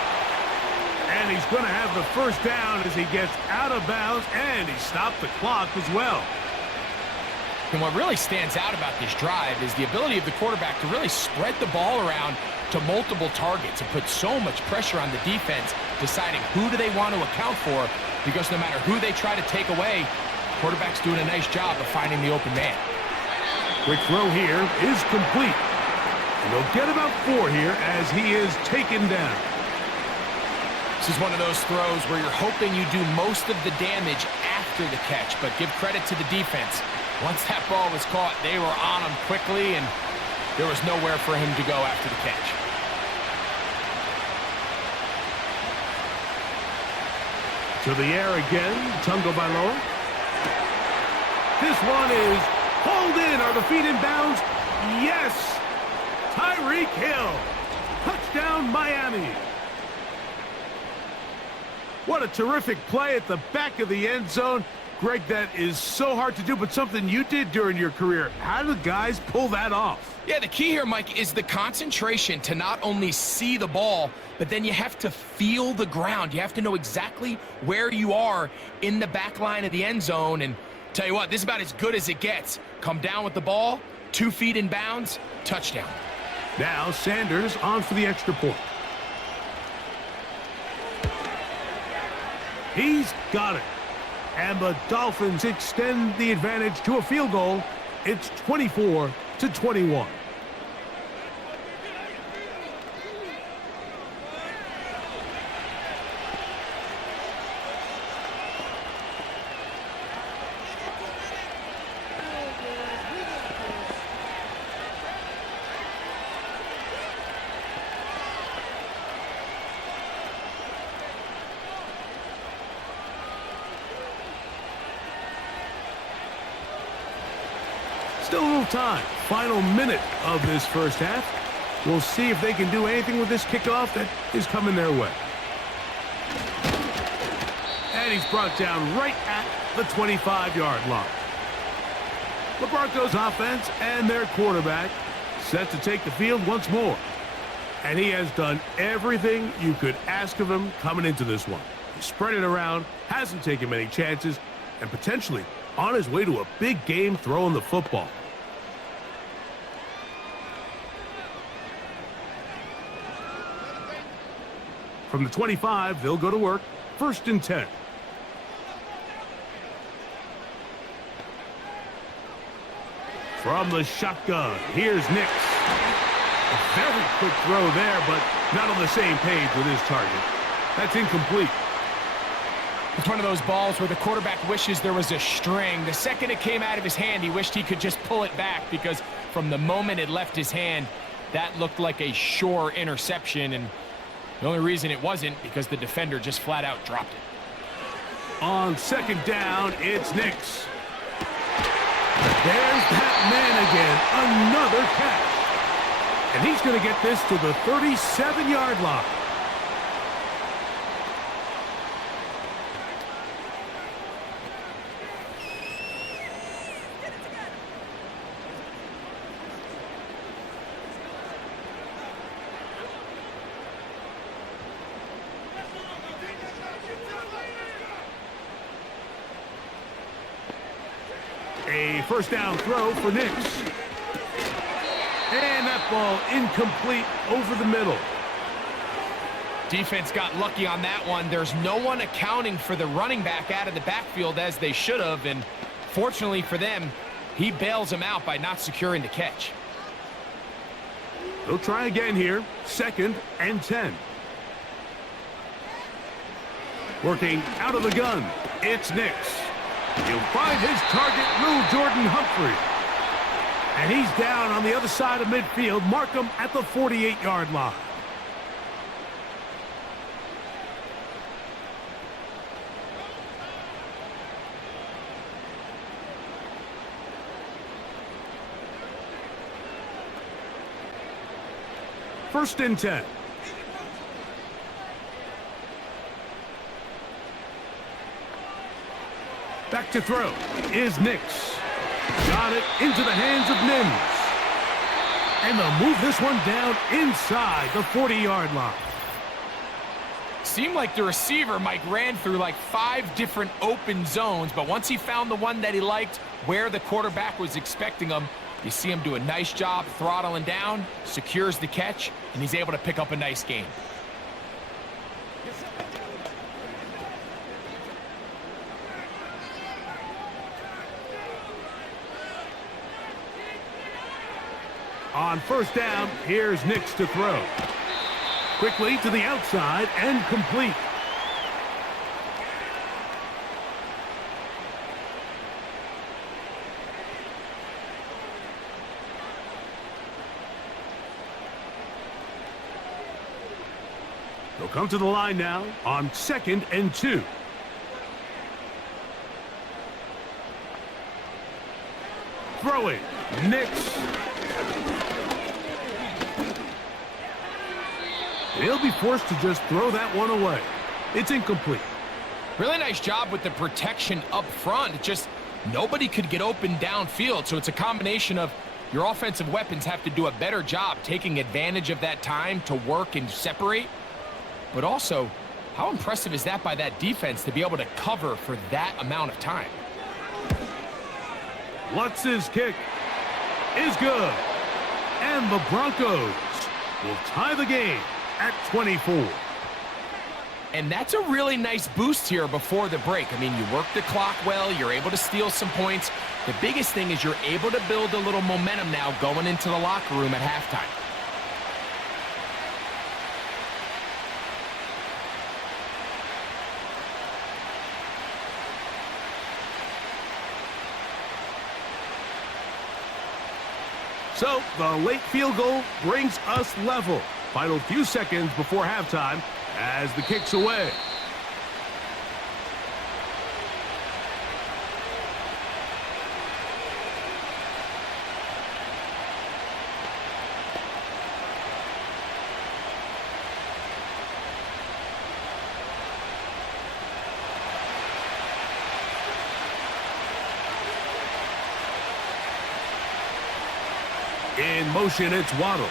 And he's going to have the first down as he gets out of bounds, and he stopped the clock as well. And what really stands out about this drive is the ability of the quarterback to really spread the ball around to multiple targets and put so much pressure on the defense, deciding who do they want to account for, because no matter who they try to take away, the quarterback's doing a nice job of finding the open man. Quick throw here is complete. And they'll get about 4 here as he is taken down. This is one of those throws where you're hoping you do most of the damage after the catch, but give credit to the defense. Once that ball was caught, they were on him quickly, and there was nowhere for him to go after the catch. To the air again, Tungo Bailoa. This one is hauled in. Are the feet in bounds? Yes! Tyreek Hill. Touchdown, Miami. What a terrific play at the back of the end zone. Greg, that is so hard to do, but something you did during your career. How do guys pull that off? Yeah, the key here, Mike, is the concentration to not only see the ball, but then you have to feel the ground. You have to know exactly where you are in the back line of the end zone. And tell you what, this is about as good as it gets. Come down with the ball, 2 feet in bounds, touchdown. Now Sanders on for the extra point. He's got it. And the Dolphins extend the advantage to a field goal. It's 24-21. Still a little time. Final minute of this first half. We'll see if they can do anything with this kickoff that is coming their way. And he's brought down right at the 25-yard line. The Broncos offense and their quarterback set to take the field once more. And he has done everything you could ask of him coming into this one. He spread it around, hasn't taken many chances, and potentially on his way to a big game throwing the football. From the 25, they'll go to work. 1st and 10. From the shotgun, here's Nix. A very quick throw there, but not on the same page with his target. That's incomplete. It's one of those balls where the quarterback wishes there was a string. The second it came out of his hand, he wished he could just pull it back, because from the moment it left his hand, that looked like a sure interception, and the only reason it wasn't because the defender just flat out dropped it. On 2nd down, it's Nix. There's that man again, another catch. And he's going to get this to the 37-yard line. A 1st down throw for Nix. And that ball incomplete over the middle. Defense got lucky on that one. There's no one accounting for the running back out of the backfield as they should have, and fortunately for them, he bails them out by not securing the catch. They'll try again here. 2nd and 10. Working out of the gun, it's Nix. He'll find his target, Lil Jordan Humphrey. And he's down on the other side of midfield. Mark him at the 48-yard line. First and 10. Back to throw is Nix. Got it into the hands of Mims. And they'll move this one down inside the 40-yard line. Seemed like the receiver, Mike, ran through like 5 different open zones, but once he found the one that he liked where the quarterback was expecting him, you see him do a nice job throttling down, secures the catch, and he's able to pick up a nice gain. On 1st down, here's Nix to throw. Quickly to the outside and complete. They'll come to the line now on 2nd and 2. Throwing, Nix. He'll be forced to just throw that one away. It's incomplete. Really nice job with the protection up front. Just nobody could get open downfield, so it's a combination of your offensive weapons have to do a better job taking advantage of that time to work and separate. But also, how impressive is that by that defense to be able to cover for that amount of time? Lutz's kick is good. And the Broncos will tie the game at 24. And that's a really nice boost here before the break. I mean, you work the clock well, you're able to steal some points. The biggest thing is you're able to build a little momentum now going into the locker room at halftime. So the late field goal brings us level. Final few seconds before halftime as the kick's away. In motion, it's Waddle.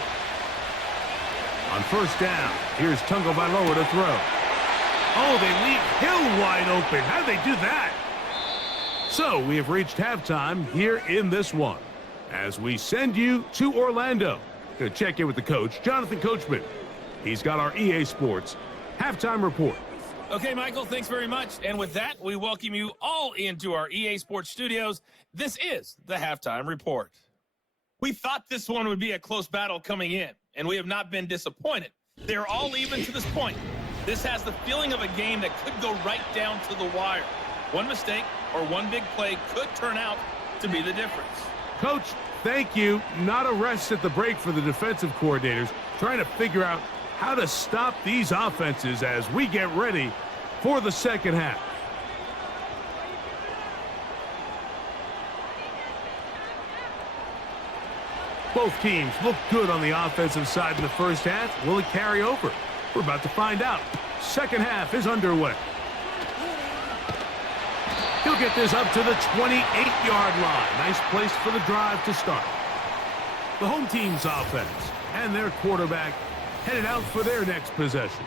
On first down, here's Tagovailoa to throw. Oh, they leave Hill wide open. How did they do that? So we have reached halftime here in this one, as we send you to Orlando. Going to check in with the coach, Jonathan Coachman. He's got our EA Sports halftime report. Okay, Michael, thanks very much. And with that, we welcome you all into our EA Sports studios. This is the halftime report. We thought this one would be a close battle coming in, and we have not been disappointed. They're all even to this point. This has the feeling of a game that could go right down to the wire. One mistake or one big play could turn out to be the difference. Coach, thank you. Not a rest at the break for the defensive coordinators, trying to figure out how to stop these offenses as we get ready for the second half. Both teams look good on the offensive side in the first half. Will it carry over? We're about to find out. Second half is underway. He'll get this up to the 28-yard line. Nice place for the drive to start. The home team's offense and their quarterback headed out for their next possession.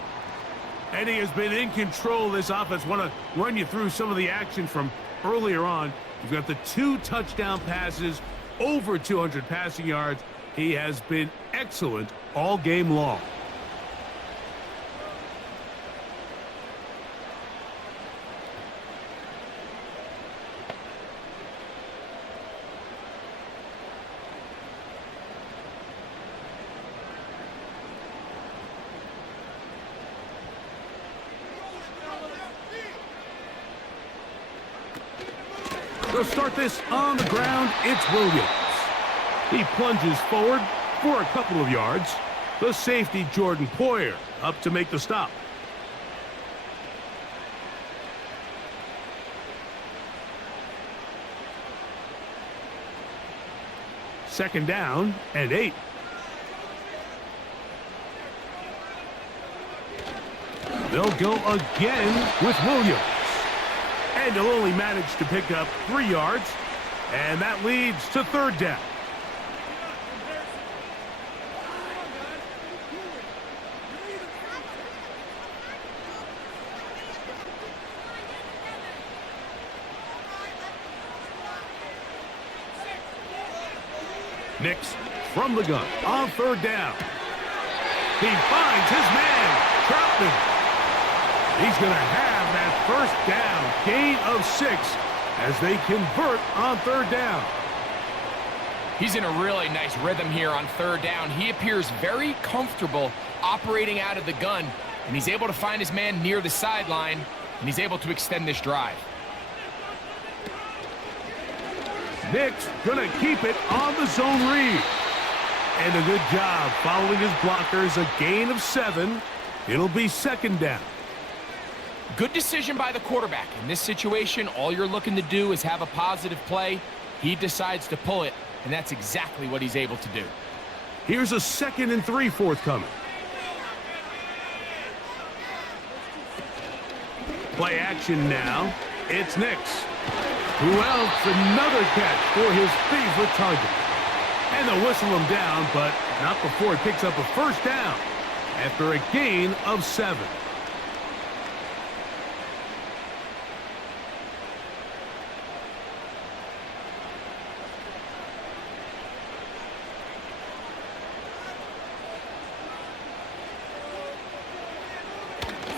And he has been in control of this offense. Want to run you through some of the action from earlier on. You've got the 2 touchdown passes, over 200 passing yards. He has been excellent all game long. They'll start this on the ground. It's Williams. He plunges forward for a couple of yards. The safety, Jordan Poyer, up to make the stop. Second down and 8. They'll go again with Williams. And he'll only manage to pick up 3 yards. And that leads to third down. Nix from the gun on third down. He finds his man, Troutman. He's going to have that first down, gain of 6, as they convert on third down. He's in a really nice rhythm here on third down. He appears very comfortable operating out of the gun, and he's able to find his man near the sideline, and he's able to extend this drive. Nix going to keep it on the zone read. And a good job following his blockers, a gain of 7. It'll be second down. Good decision by the quarterback. In this situation, all you're looking to do is have a positive play. He decides to pull it, and that's exactly what he's able to do. Here's a 2nd and 3 forthcoming. Play action now. It's Nix. Who else? Another catch for his favorite target. And they'll whistle him down, but not before he picks up a first down after a gain of 7.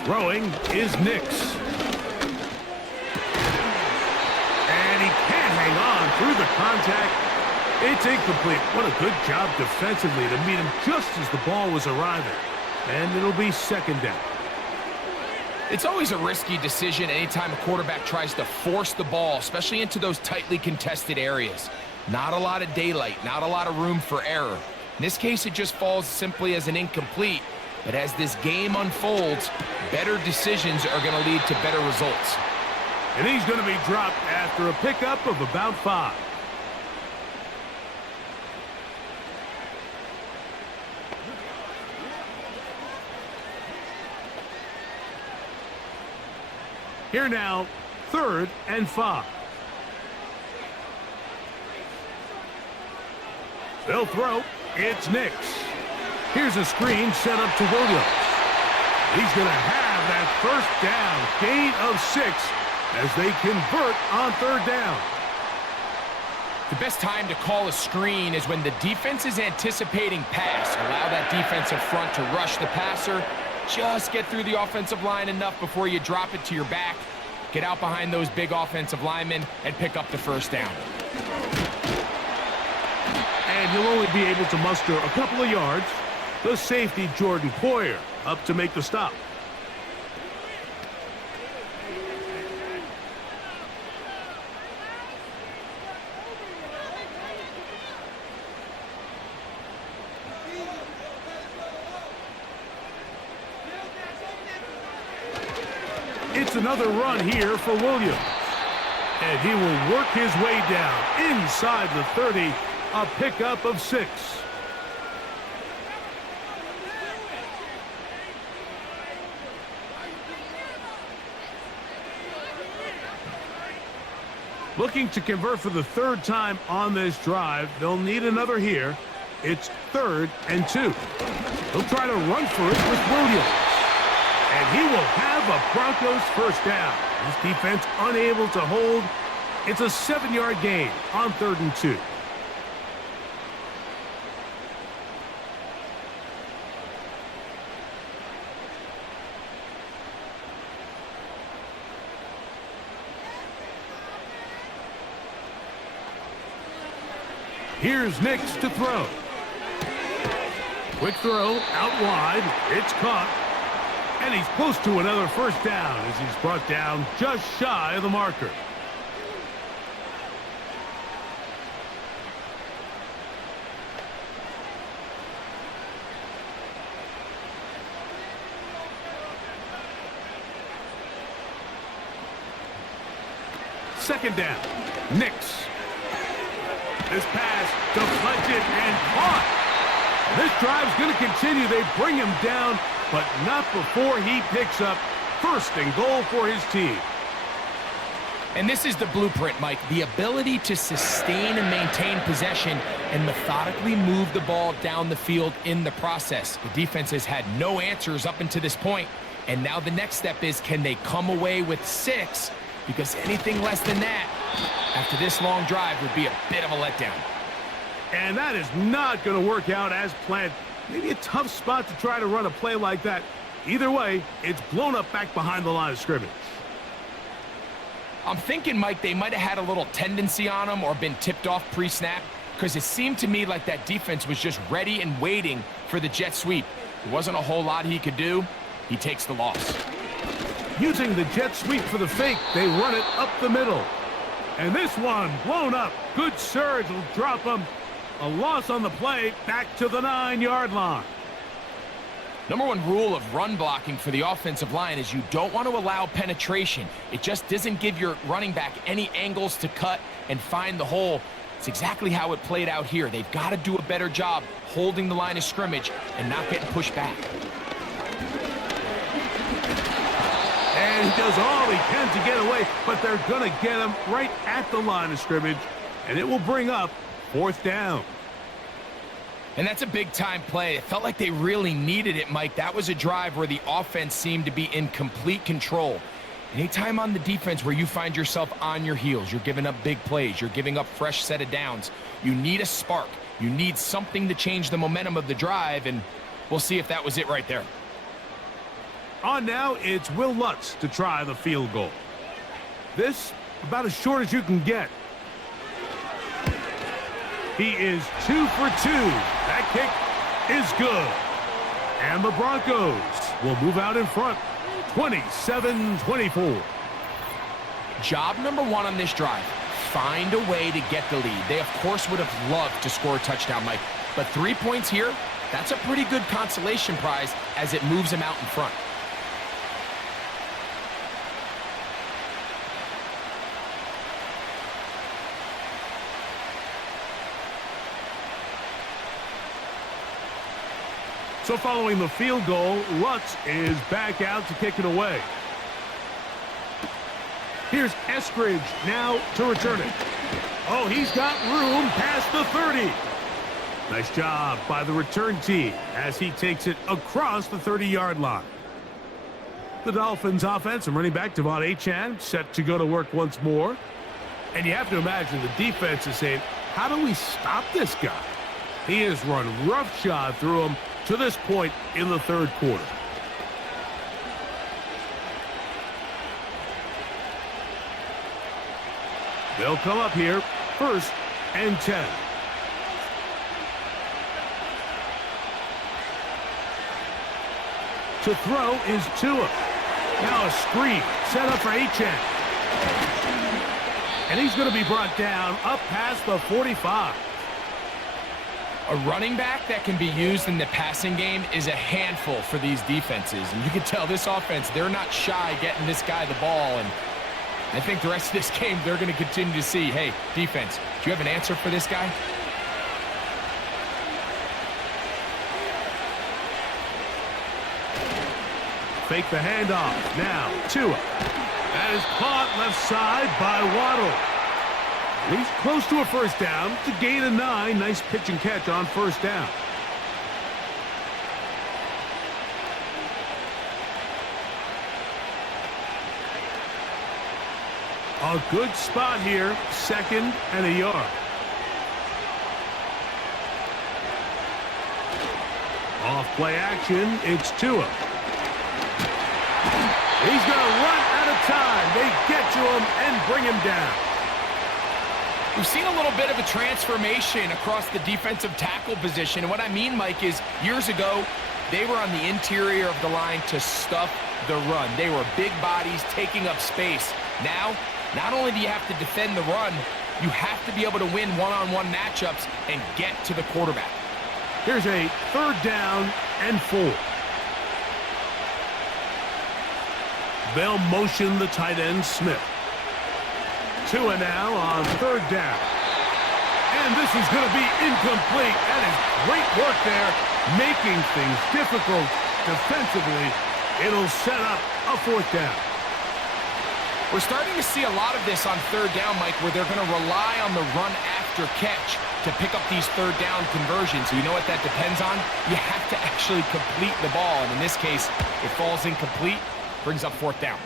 Throwing is Nix. And he can't hang on through the contact. It's incomplete. What a good job defensively to meet him just as the ball was arriving. And it'll be second down. It's always a risky decision anytime a quarterback tries to force the ball, especially into those tightly contested areas. Not a lot of daylight, not a lot of room for error. In this case, it just falls simply as an incomplete. But as this game unfolds, better decisions are going to lead to better results. And he's going to be dropped after a pickup of about 5. Here now, 3rd and 5. They'll throw. It's Nix. Here's a screen set up to Williams. He's going to have that first down, gain of 6 as they convert on 3rd down. The best time to call a screen is when the defense is anticipating pass. Allow that defensive front to rush the passer. Just get through the offensive line enough before you drop it to your back. Get out behind those big offensive linemen and pick up the first down. And you'll only be able to muster a couple of yards. The safety, Jordan Poyer, up to make the stop. It's another run here for Williams. And he will work his way down inside the 30, a pickup of 6. Looking to convert for the 3rd time on this drive. They'll need another here. It's 3rd and 2. They'll try to run for it with Williams. And he will have a Broncos first down. His defense unable to hold. It's a 7-yard gain on 3rd and 2. Here's Nix to throw. Quick throw out wide. It's caught. And he's close to another first down as he's brought down just shy of the marker. Second down. Nix. This pass deflected and caught. This drive's going to continue. They bring him down, but not before he picks up 1st and goal for his team. And this is the blueprint, Mike. The ability to sustain and maintain possession and methodically move the ball down the field in the process. The defense has had no answers up until this point, and now the next step is, can they come away with 6? Because anything less than that after this long drive would be a bit of a letdown. And that is not going to work out as planned. Maybe a tough spot to try to run a play like that. Either way, it's blown up back behind the line of scrimmage. I'm thinking, Mike, they might have had a little tendency on him or been tipped off pre-snap, because it seemed to me like that defense was just ready and waiting for the jet sweep. There wasn't a whole lot he could do. He takes the loss. Using the jet sweep for the fake, they run it up the middle. And this one blown up. Good surge will drop him. A loss on the play, back to the 9-yard line. Number 1 rule of run blocking for the offensive line is you don't want to allow penetration. It just doesn't give your running back any angles to cut and find the hole. It's exactly how it played out here. They've got to do a better job holding the line of scrimmage and not getting pushed back. And he does all he can to get away, but they're going to get him right at the line of scrimmage, and it will bring up 4th down. And that's a big-time play. It felt like they really needed it, Mike. That was a drive where the offense seemed to be in complete control. Anytime on the defense where you find yourself on your heels, you're giving up big plays, you're giving up fresh set of downs, you need a spark. You need something to change the momentum of the drive, and we'll see if that was it right there. On now, it's Will Lutz to try the field goal. This, about as short as you can get. He is 2 for 2. That kick is good. And the Broncos will move out in front, 27-24. Job number 1 on this drive, find a way to get the lead. They, of course, would have loved to score a touchdown, Mike. But 3 points here, that's a pretty good consolation prize as it moves them out in front. So following the field goal, Lutz is back out to kick it away. Here's Eskridge now to return it. Oh, he's got room past the 30. Nice job by the return team as he takes it across the 30-yard line. The Dolphins offense and running back Devon Achane set to go to work once more. And you have to imagine the defense is saying, how do we stop this guy? He has run roughshod through him to this point in the third quarter. They'll come up here, 1st and 10. To throw is Tua. Now a screen set up for Achane. And he's going to be brought down up past the 45. A running back that can be used in the passing game is a handful for these defenses. And you can tell this offense, they're not shy getting this guy the ball. And I think the rest of this game, they're going to continue to see, hey, defense, do you have an answer for this guy? Fake the handoff. Now, Tua. That is caught left side by Waddle. He's close to a first down to gain a 9. Nice pitch and catch on first down. A good spot here, 2nd and a yard. Off play action, it's Tua. He's going to run out of time. They get to him and bring him down. We've seen a little bit of a transformation across the defensive tackle position. And what I mean, Mike, is years ago, they were on the interior of the line to stuff the run. They were big bodies taking up space. Now, not only do you have to defend the run, you have to be able to win one-on-one matchups and get to the quarterback. Here's a 3rd down and 4. They'll motion the tight end, Smith. Tua now on 3rd down. And this is going to be incomplete. That is great work there, making things difficult defensively. It'll set up a 4th down. We're starting to see a lot of this on 3rd down, Mike, where they're going to rely on the run after catch to pick up these 3rd down conversions. So you know what that depends on? You have to actually complete the ball. And in this case, it falls incomplete. Brings up 4th down.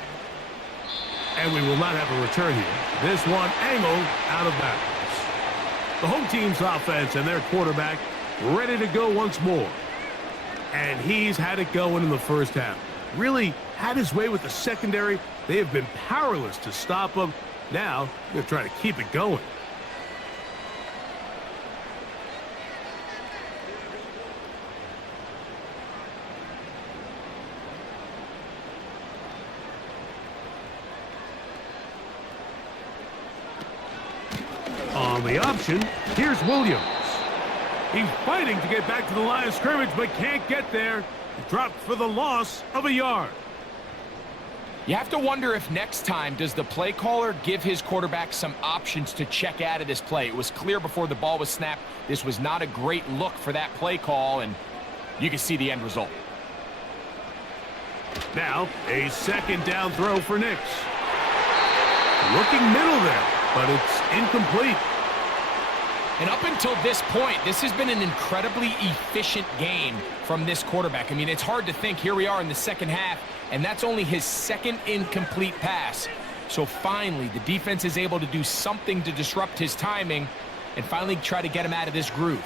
And we will not have a return here. This one angled out of bounds. The home team's offense and their quarterback ready to go once more. And he's had it going in the first half. Really had his way with the secondary. They have been powerless to stop him. Now they're trying to keep it going. On the option, here's Williams. He's fighting to get back to the line of scrimmage, but can't get there. Dropped for the loss of a yard. You have to wonder if next time, does the play caller give his quarterback some options to check out of this play? It was clear before the ball was snapped. This was not a great look for that play call, and you can see the end result. Now, a 2nd down throw for Nix. Looking middle there, but it's incomplete. And up until this point, this has been an incredibly efficient game from this quarterback. I mean, it's hard to think. Here we are in the second half, and that's only his 2nd incomplete pass. So finally, the defense is able to do something to disrupt his timing and finally try to get him out of this groove.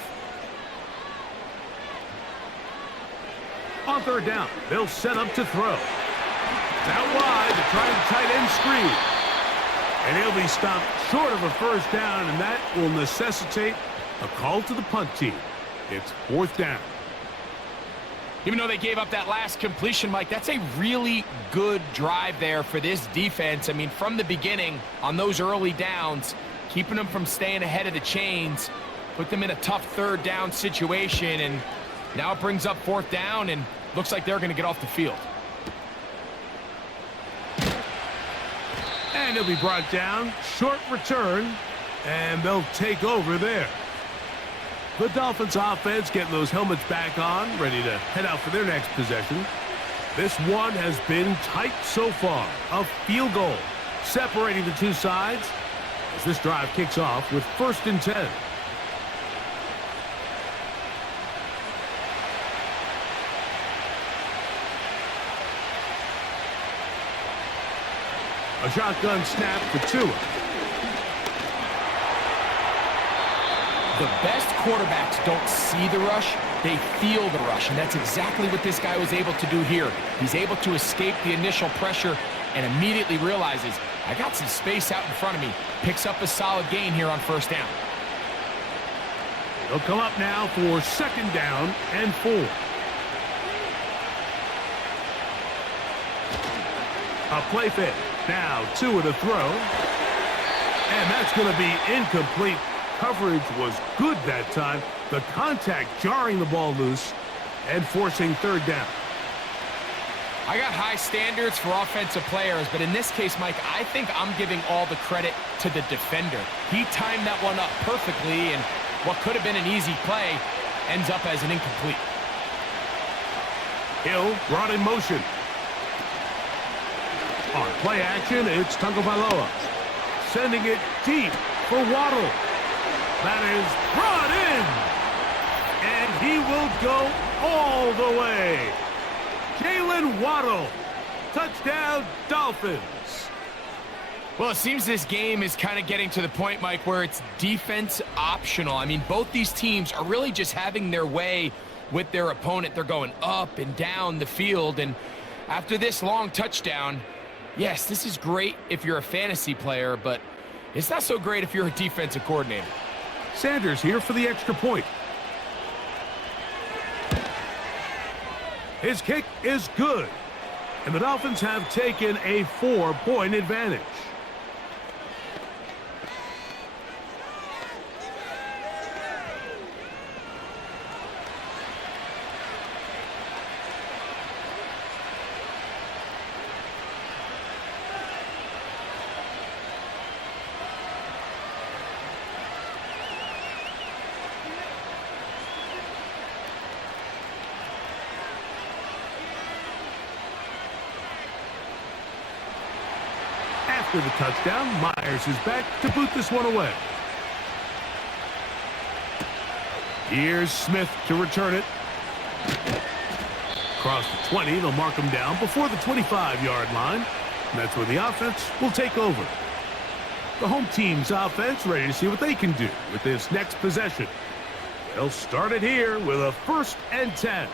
On 3rd down, they'll set up to throw. Out wide to try the tight end screen. And he'll be stopped short of a first down, and that will necessitate a call to the punt team. It's 4th down. Even though they gave up that last completion, Mike, that's a really good drive there for this defense. I mean, from the beginning, on those early downs, keeping them from staying ahead of the chains, put them in a tough 3rd down situation, and now it brings up 4th down, and looks like they're going to get off the field. And he'll be brought down. Short return. And they'll take over there. The Dolphins offense getting those helmets back on, ready to head out for their next possession. This one has been tight so far. A field goal separating the two sides as this drive kicks off with 1st and 10. A shotgun snap to Tua. The best quarterbacks don't see the rush, they feel the rush, and that's exactly what this guy was able to do here. He's able to escape the initial pressure and immediately realizes, I got some space out in front of me. Picks up a solid gain here on first down. They'll come up now for second down and 4. A play fake. Now Tua to throw. And that's going to be incomplete. Coverage was good that time. The contact jarring the ball loose and forcing third down. I got high standards for offensive players, but in this case, Mike, I think I'm giving all the credit to the defender. He timed that one up perfectly, and what could have been an easy play ends up as an incomplete. Hill brought in motion. On play action, it's Tagovailoa. Sending it deep for Waddle. That is brought in. And he will go all the way. Jalen Waddle. Touchdown, Dolphins. Well, it seems this game is kind of getting to the point, Mike, where it's defense optional. I mean, both these teams are really just having their way with their opponent. They're going up and down the field. And after this long touchdown, yes, this is great if you're a fantasy player, but it's not so great if you're a defensive coordinator. Sanders here for the extra point. His kick is good. And the Dolphins have taken a 4-point advantage. After the touchdown, Myers is back to boot this one away. Here's Smith to return it. Across the 20, they'll mark him down before the 25-yard line. And that's where the offense will take over. The home team's offense ready to see what they can do with this next possession. They'll start it here with a 1st and 10.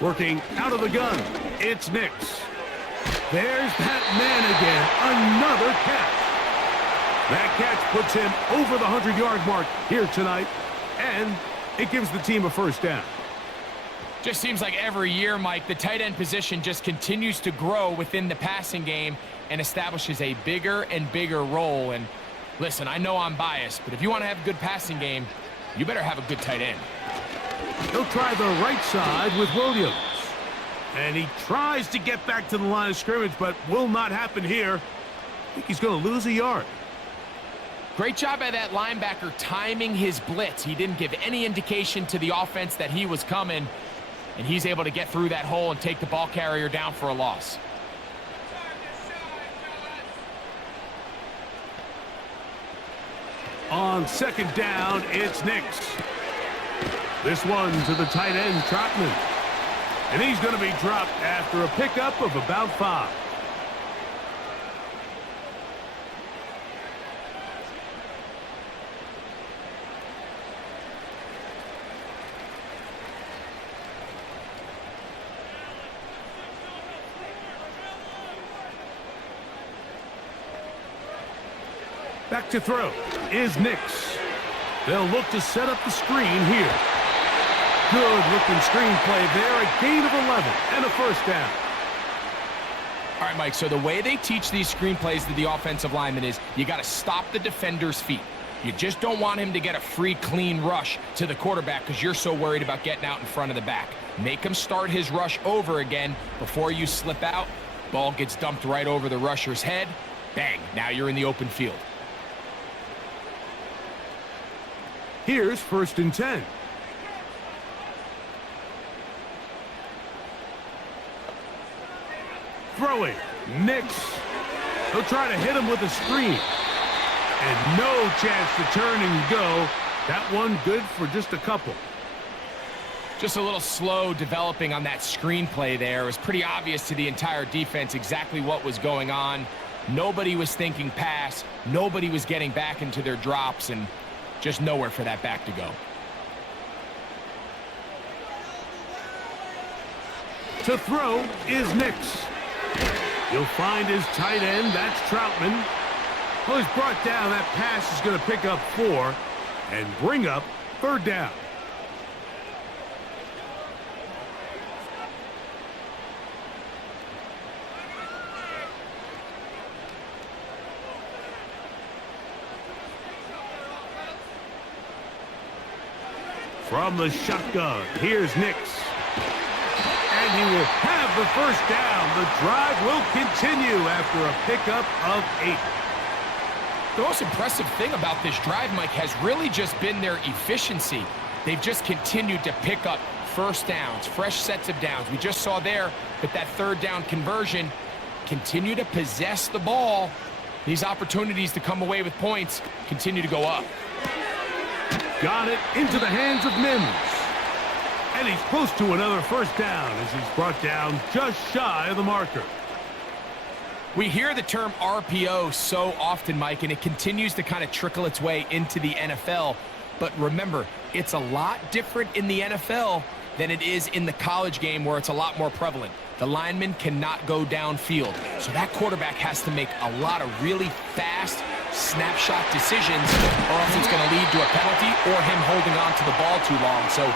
Working out of the gun, it's Nix. There's that man again, another catch. That catch puts him over the 100-yard mark here tonight, and it gives the team a first down. Just seems like every year, Mike, the tight end position just continues to grow within the passing game and establishes a bigger and bigger role. And listen, I know I'm biased, but if you want to have a good passing game, you better have a good tight end. He'll try the right side with Williams. And he tries to get back to the line of scrimmage, but will not happen here. I think he's going to lose a yard. Great job by that linebacker timing his blitz. He didn't give any indication to the offense that he was coming, and he's able to get through that hole and take the ball carrier down for a loss. On second down, it's Nix. This one to the tight end, Trotman. And he's going to be dropped after a pickup of about 5. Back to throw is Nix. They'll look to set up the screen here. Good-looking screenplay there, a gain of 11 and a first down. All right, Mike, so the way they teach these screenplays to the offensive lineman is you got to stop the defender's feet. You just don't want him to get a free, clean rush to the quarterback because you're so worried about getting out in front of the back. Make him start his rush over again before you slip out. Ball gets dumped right over the rusher's head. Bang, now you're in the open field. Here's 1st and 10. Throwing. Nix. He'll try to hit him with a screen. And no chance to turn and go. That one good for just a couple. Just a little slow developing on that screenplay there. It was pretty obvious to the entire defense exactly what was going on. Nobody was thinking pass. Nobody was getting back into their drops, and just nowhere for that back to go. To throw is Nix. He'll find his tight end. That's Troutman. Well, he's brought down. That pass is going to pick up 4 and bring up 3rd down. From the shotgun, here's Nix. And he will have the 1st down. The drive will continue after a pickup of 8. The most impressive thing about this drive, Mike, has really just been their efficiency. They've just continued to pick up 1st downs, fresh sets of downs. We just saw there that 3rd down conversion, continue to possess the ball. These opportunities to come away with points continue to go up. Got it into the hands of Mims. And he's close to another 1st down as he's brought down just shy of the marker. We hear the term RPO so often, Mike, and it continues to kind of trickle its way into the NFL. But remember, it's a lot different in the NFL than it is in the college game where it's a lot more prevalent. The lineman cannot go downfield. So that quarterback has to make a lot of really fast snapshot decisions, or else it's going to lead to a penalty or him holding on to the ball too long. So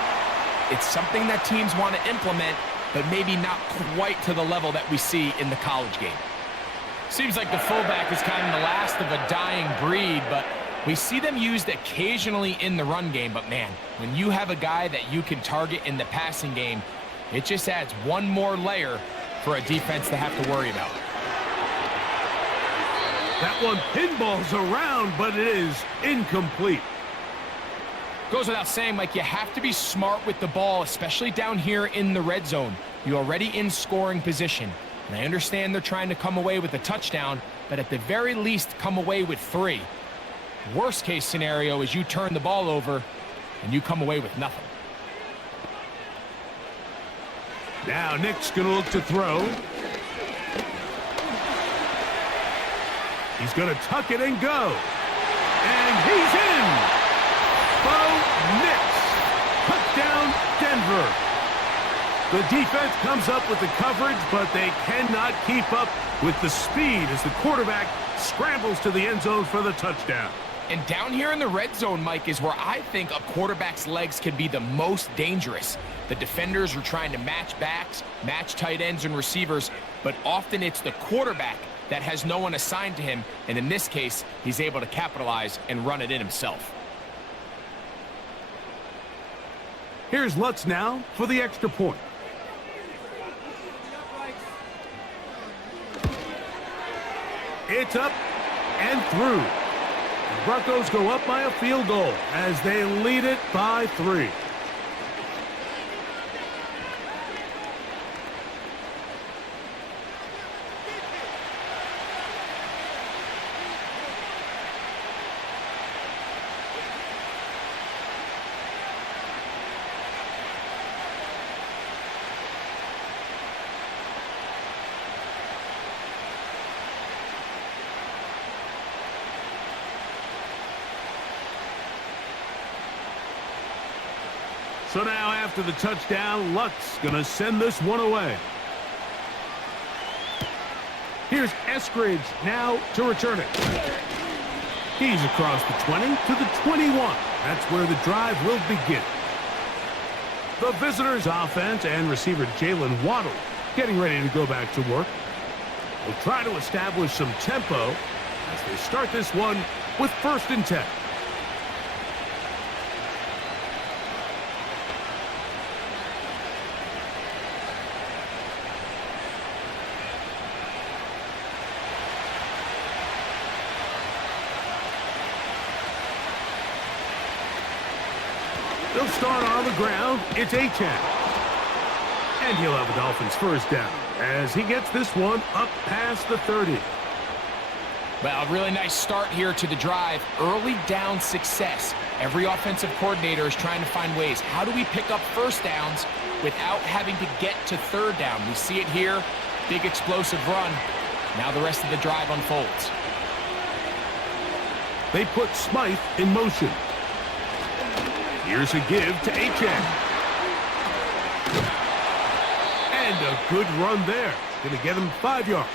it's something that teams want to implement, but maybe not quite to the level that we see in the college game. Seems like the fullback is kind of the last of a dying breed, but we see them used occasionally in the run game. But man, when you have a guy that you can target in the passing game, it just adds one more layer for a defense to have to worry about. That one pinballs around, but it is incomplete. Goes without saying, Mike, you have to be smart with the ball, especially down here in the red zone. You're already in scoring position. And I understand they're trying to come away with a touchdown, but at the very least, come away with 3. Worst case scenario is you turn the ball over and you come away with nothing. Now Nick's going to look to throw. He's going to tuck it and go. And he's in. Bo Nix. Touchdown, Denver. The defense comes up with the coverage, but they cannot keep up with the speed as the quarterback scrambles to the end zone for the touchdown. And down here in the red zone, Mike, is where I think a quarterback's legs can be the most dangerous. The defenders are trying to match backs, match tight ends and receivers, but often it's the quarterback that has no one assigned to him, and in this case, he's able to capitalize and run it in himself. Here's Lutz now for the extra point. It's up and through. The Broncos go up by a field goal as they lead it by 3. So now after the touchdown, Lutz going to send this one away. Here's Eskridge now to return it. He's across the 20 to the 21. That's where the drive will begin. The visitors' offense and receiver Jalen Waddle getting ready to go back to work. They'll try to establish some tempo as they start this one with 1st and 10. They'll start on the ground. It's Achane. And he'll have the Dolphins 1st down. as he gets this one up past the 30. Well, a really nice start here to the drive. Early down success. Every offensive coordinator is trying to find ways. How do we pick up first downs without having to get to third down? We see it here. Big explosive run. Now the rest of the drive unfolds. They put Smythe in motion. Here's a give to Achane. And a good run there. Going to get him 5 yards.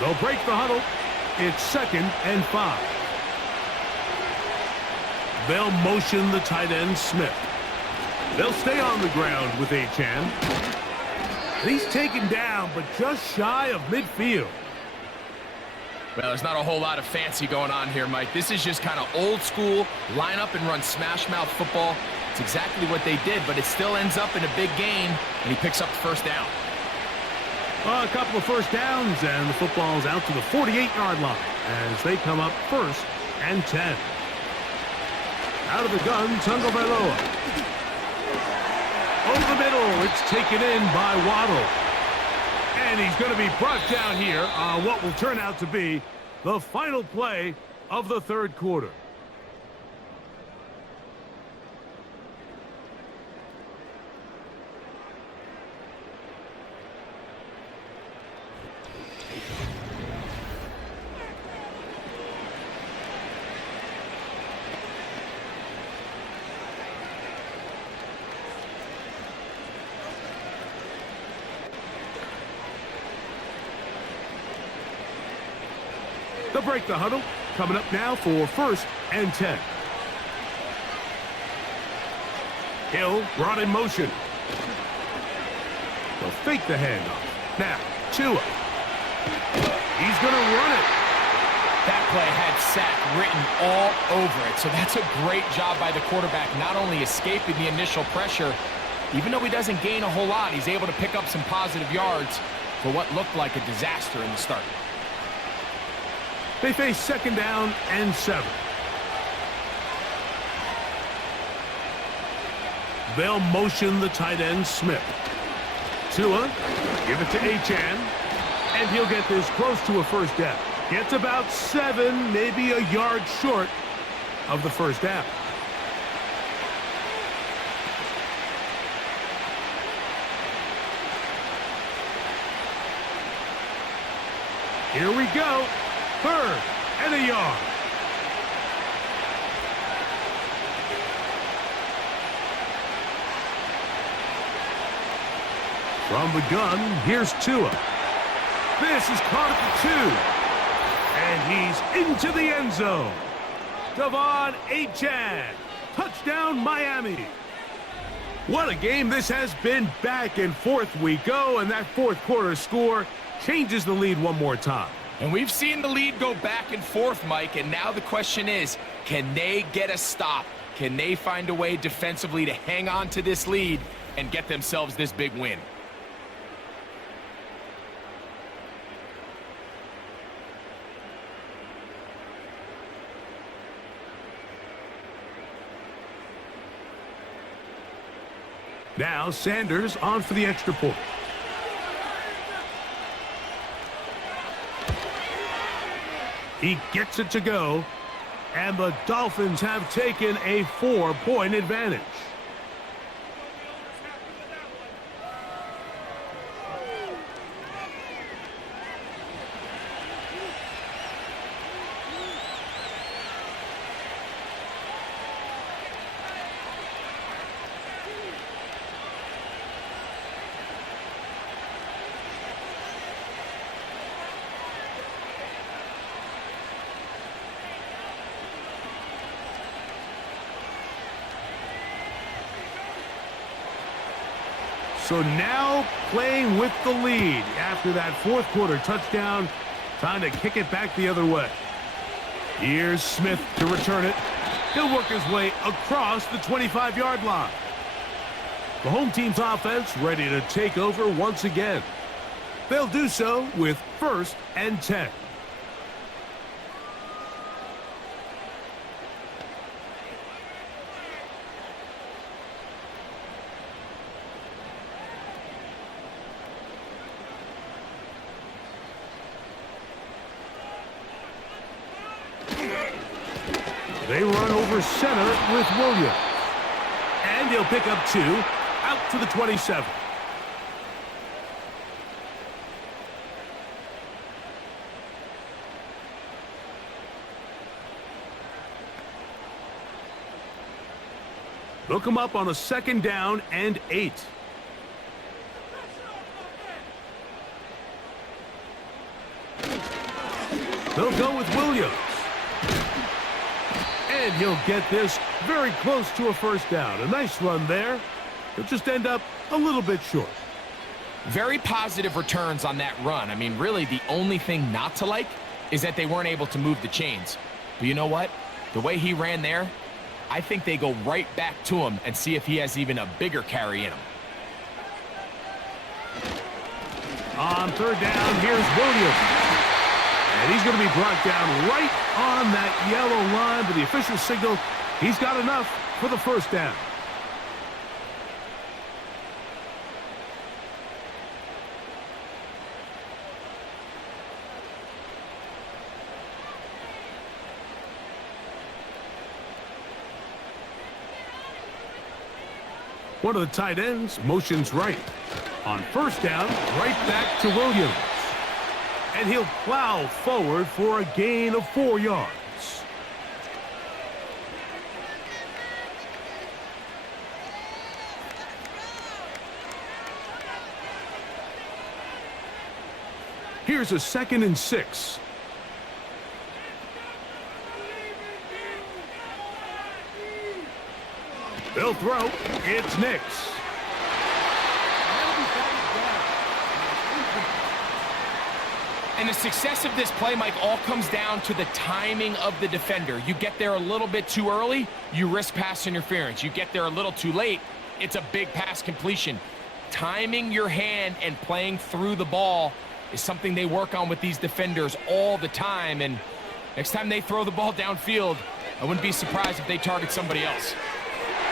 They'll break the huddle. It's 2nd and 5. They'll motion the tight end, Smith. They'll stay on the ground with Achane. He's taken down, but just shy of midfield. Well, there's not a whole lot of fancy going on here, Mike. This is just kind of old school, line up and run smash mouth football. It's exactly what they did, but it still ends up in a big gain, and he picks up the first down. A couple of first downs, and the football's out to the 48-yard line as they come up 1st and 10. Out of the gun, Tagovailoa. Over the middle, it's taken in by Waddle. And he's going to be brought down here on what will turn out to be the final play of the 3rd quarter. They'll break the huddle. Coming up now for 1st and 10. Hill brought in motion. They'll fake the handoff. Now, Tua. He's going to run it. That play had sack written all over it, so that's a great job by the quarterback, not only escaping the initial pressure, even though he doesn't gain a whole lot, he's able to pick up some positive yards for what looked like a disaster in the start. They face 2nd down and 7. They'll motion the tight end, Smith. Tua, give it to Achane, and he'll get this close to a first down. Gets about 7, maybe a yard short of the first down. Here we go. 3rd and a yard. From the gun, here's Tua. This is caught at the 2. And he's into the end zone. Devon Achane. Touchdown, Miami. What a game this has been. Back and forth we go, and that 4th quarter score changes the lead one more time. And we've seen the lead go back and forth, Mike, and now the question is, can they get a stop? Can they find a way defensively to hang on to this lead and get themselves this big win? Now Sanders on for the extra point. He gets it to go, and the Dolphins have taken a 4-point advantage. So now playing with the lead after that 4th quarter touchdown, trying to kick it back the other way. Here's Smith to return it. He'll work his way across the 25-yard line. The home team's offense ready to take over once again. They'll do so with 1st and 10. They run over center with Williams. And he'll pick up 2 out to the 27. Look him up on a 2nd down and 8. They'll go with Williams. And he'll get this very close to a 1st down. A nice run there. He'll just end up a little bit short. Very positive returns on that run. I mean, really, the only thing not to like is that they weren't able to move the chains. But you know what? The way he ran there, I think they go right back to him and see if he has even a bigger carry in him. On 3rd down, here's Williams. And he's going to be brought down right on that yellow line, but the official signal he's got enough for the 1st down. One of the tight ends motions right. On 1st down, right back to Williams. And he'll plow forward for a gain of 4 yards. Here's a 2nd and 6. They'll throw. It's Nix. And the success of this play, Mike, all comes down to the timing of the defender. You get there a little bit too early, you risk pass interference. You get there a little too late, it's a big pass completion. Timing your hand and playing through the ball is something they work on with these defenders all the time. And next time they throw the ball downfield, I wouldn't be surprised if they target somebody else.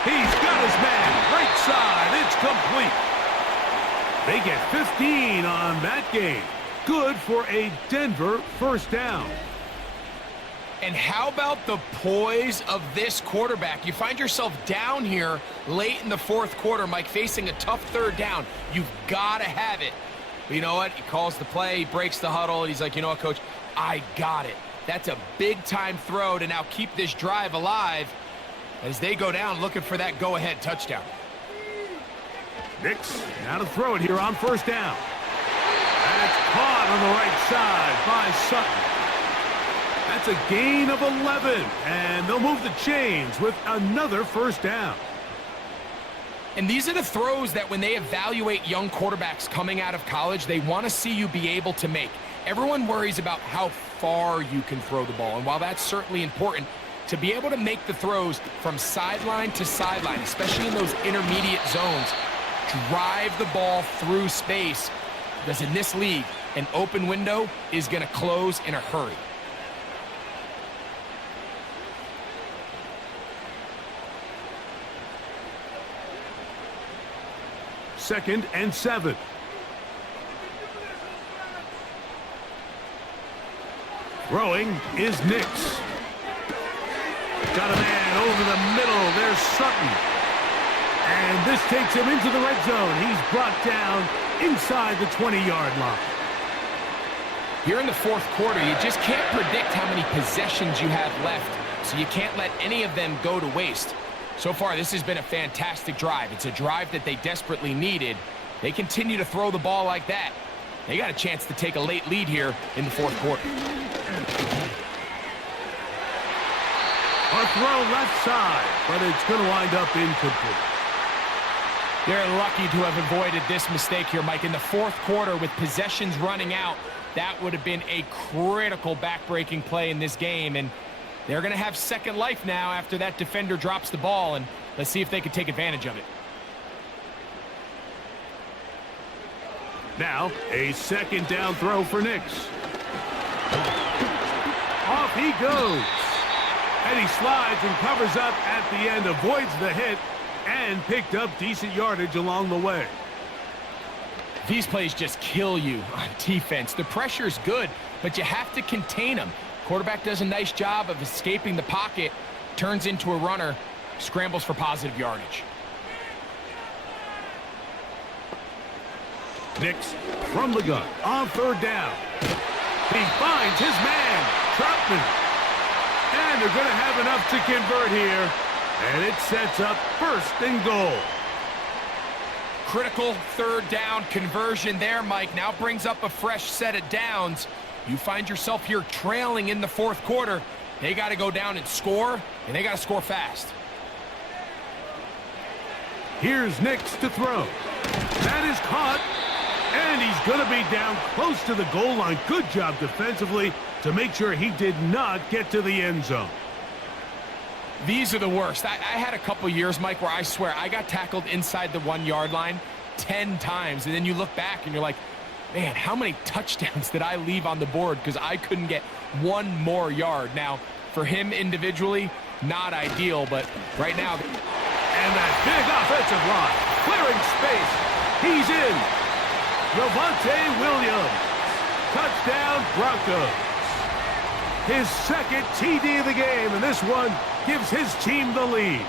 He's got his man. Right side. It's complete. They get 15 on that game. Good for a Denver 1st down. And how about the poise of this quarterback? You find yourself down here late in the 4th quarter, Mike, facing a tough 3rd down. You've got to have it. But you know what? He calls the play, he breaks the huddle, and he's like, you know what, Coach? I got it. That's a big-time throw to now keep this drive alive as they go down looking for that go-ahead touchdown. Nix now to throw it here on 1st down. That's caught on the right side by Sutton. That's a gain of 11, and they'll move the chains with another 1st down. And these are the throws that when they evaluate young quarterbacks coming out of college, they want to see you be able to make. Everyone worries about how far you can throw the ball, and while that's certainly important, to be able to make the throws from sideline to sideline, especially in those intermediate zones, drive the ball through space, because in this league, an open window is going to close in a hurry. Second and 7. Throwing is Nix. Got a man over the middle. There's Sutton. And this takes him into the red zone. He's brought down inside the 20-yard line. Here in the 4th quarter, you just can't predict how many possessions you have left, so you can't let any of them go to waste. So far, this has been a fantastic drive. It's a drive that they desperately needed. They continue to throw the ball like that. They got a chance to take a late lead here in the 4th quarter. A throw left side, but it's going to wind up incomplete. They're lucky to have avoided this mistake here, Mike. In the 4th quarter, with possessions running out, that would have been a critical back-breaking play in this game. And they're going to have second life now after that defender drops the ball, and let's see if they can take advantage of it. Now, a second down throw for Nix. Off he goes. And he slides and covers up at the end, avoids the hit, and picked up decent yardage along the way. These plays just kill you on defense. The pressure's good, but you have to contain them. Quarterback does a nice job of escaping the pocket, turns into a runner, scrambles for positive yardage. Nix from the gun on third down. He finds his man, Troutman. And they're going to have enough to convert here. And it sets up first and goal. Critical third down conversion there, Mike. Now brings up a fresh set of downs. You find yourself here trailing in the fourth quarter. They got to go down and score, and they got to score fast. Here's Nix to throw. That is caught. And he's going to be down close to the goal line. Good job defensively to make sure he did not get to the end zone. These are the worst. I had a couple years, Mike, where I swear I got tackled inside the 1 yard line 10 times. And then you look back and you're like, man, how many touchdowns did I leave on the board because I couldn't get one more yard? Now, for him individually, not ideal, but right now. And that big offensive line, clearing space. He's in. Javonte Williams. Touchdown, Broncos. His second TD of the game, and this one gives his team the lead.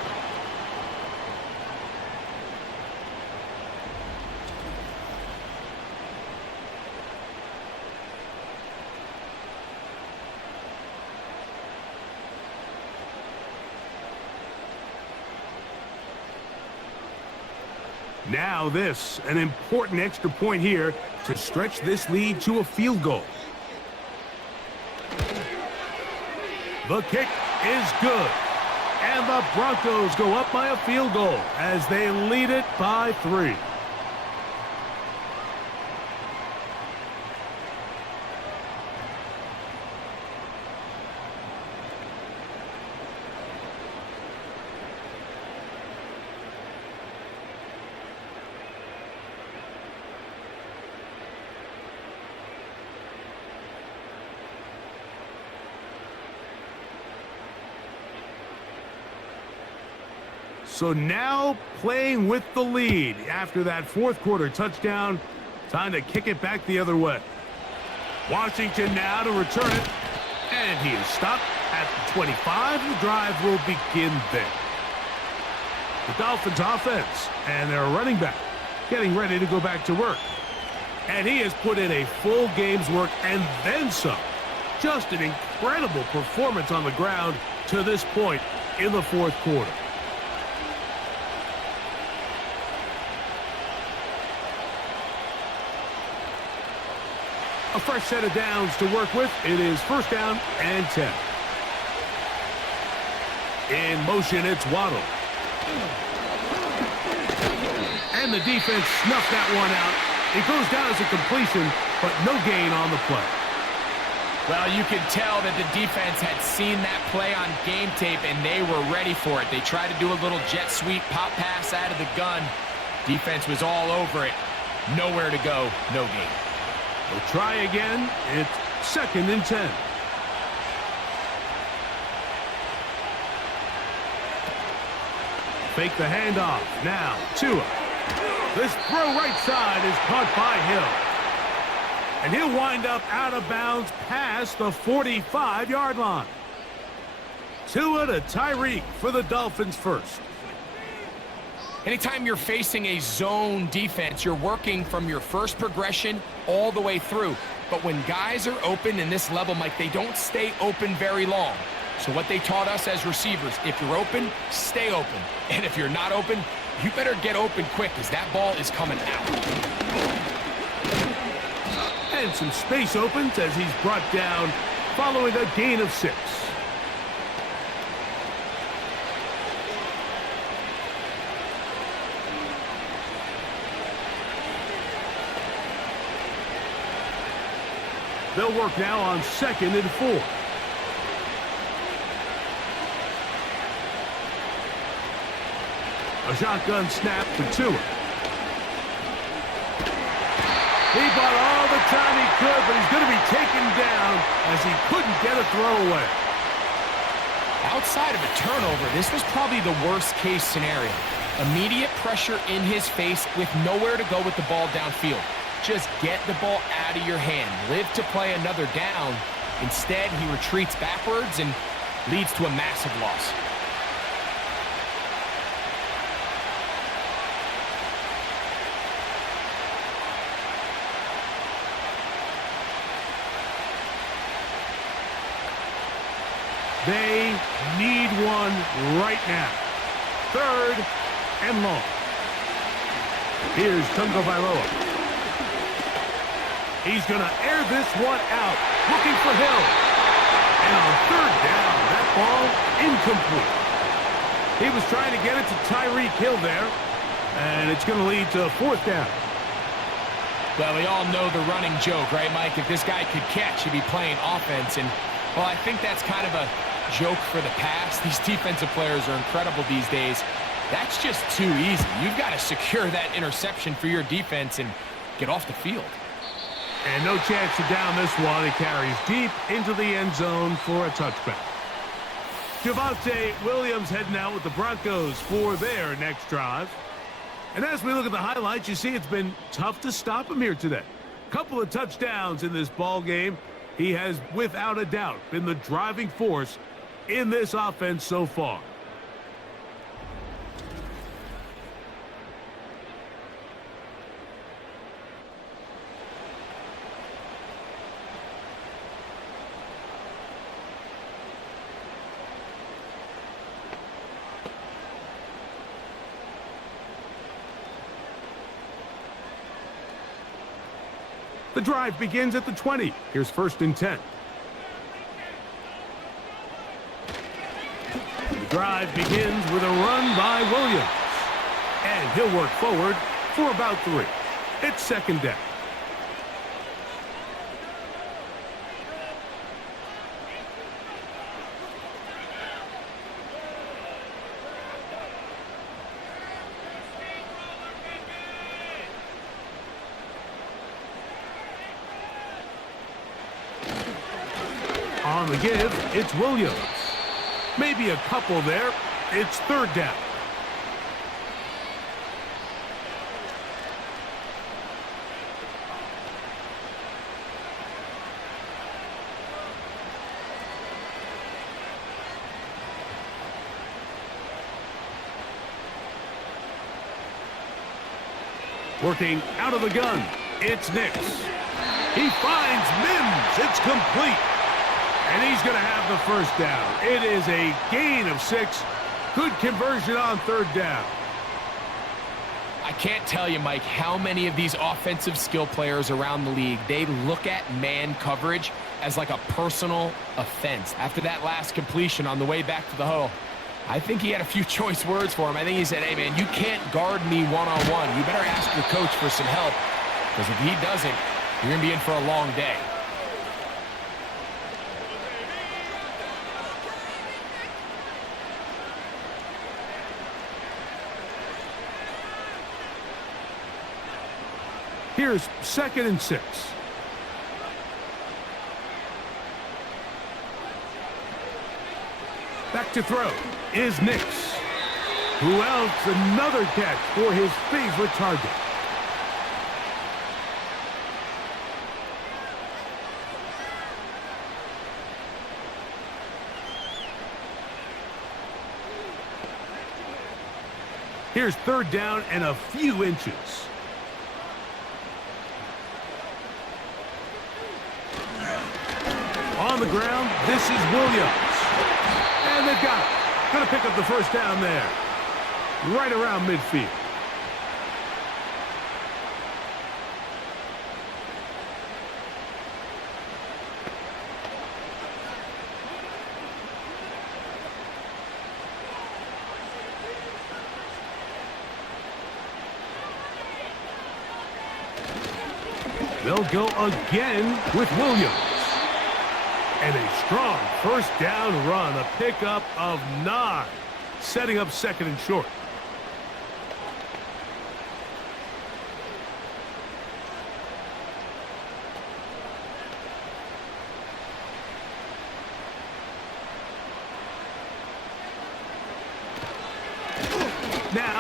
Now this, an important extra point here to stretch this lead to a field goal. The kick is good. And the Broncos go up by a field goal as they lead it by 3. So now playing with the lead after that fourth quarter touchdown. Time to kick it back the other way. Washington now to return it. And he is stopped at the 25. The drive will begin there. The Dolphins offense and their running back getting ready to go back to work. And he has put in a full game's work and then some. Just an incredible performance on the ground to this point in the fourth quarter. A fresh set of downs to work with. It is first down and 10. In motion, it's Waddle. And the defense snuffed that one out. It goes down as a completion, but no gain on the play. Well, you could tell that the defense had seen that play on game tape, and they were ready for it. They tried to do a little jet sweep pop pass out of the gun. Defense was all over it. Nowhere to go, no gain. They'll try again. It's second and 10. Fake the handoff. Now, Tua. This throw right side is caught by Hill. And he'll wind up out of bounds past the 45-yard line. Tua to Tyreek for the Dolphins first. Anytime you're facing a zone defense, you're working from your first progression all the way through. But when guys are open in this level, Mike, they don't stay open very long. So what they taught us as receivers, if you're open, stay open. And if you're not open, you better get open quick because that ball is coming out. And some space opens as he's brought down following a gain of 6. They'll work now on second and 4. A shotgun snap to Tua. He bought all the time he could, but he's going to be taken down as he couldn't get a throw away. Outside of a turnover, this was probably the worst-case scenario. Immediate pressure in his face with nowhere to go with the ball downfield. Just get the ball out of your hand. Live to play another down. Instead, he retreats backwards and leads to a massive loss. They need one right now. 3rd and long. Here's Tungo Bailoa. He's going to air this one out, looking for Hill. And on 3rd down, that ball incomplete. He was trying to get it to Tyreek Hill there, and it's going to lead to 4th down. Well, we all know the running joke, right, Mike? If this guy could catch, he'd be playing offense. And, well, I think that's kind of a joke for the past. These defensive players are incredible these days. That's just too easy. You've got to secure that interception for your defense and get off the field. And no chance to down this one. It carries deep into the end zone for a touchback. Javonte Williams heading out with the Broncos for their next drive. And as we look at the highlights, you see it's been tough to stop him here today. Couple of touchdowns in this ball game. He has, without a doubt, been the driving force in this offense so far. The drive begins at the 20. Here's 1st and 10. The drive begins with a run by Williams. And he'll work forward for about 3. It's 2nd down. On the give, it's Williams. Maybe a couple there. It's 3rd down. Working out of the gun, it's Nix. He finds Mims. It's complete. And he's going to have the 1st down. It is a gain of 6. Good conversion on 3rd down. I can't tell you, Mike, how many of these offensive skill players around the league, they look at man coverage as like a personal offense. After that last completion on the way back to the huddle, I think he had a few choice words for him. I think he said, hey, man, you can't guard me one-on-one. You better ask your coach for some help, because if he doesn't, you're going to be in for a long day. Here's 2nd and 6. Back to throw is Nix. Who else? Another catch for his favorite target. Here's 3rd down and a few inches. On the ground, this is Williams. And they've got it. Going to pick up the 1st down there. Right around midfield. They'll go again with Williams. And a strong 1st down run, a pickup of 9, setting up 2nd and short.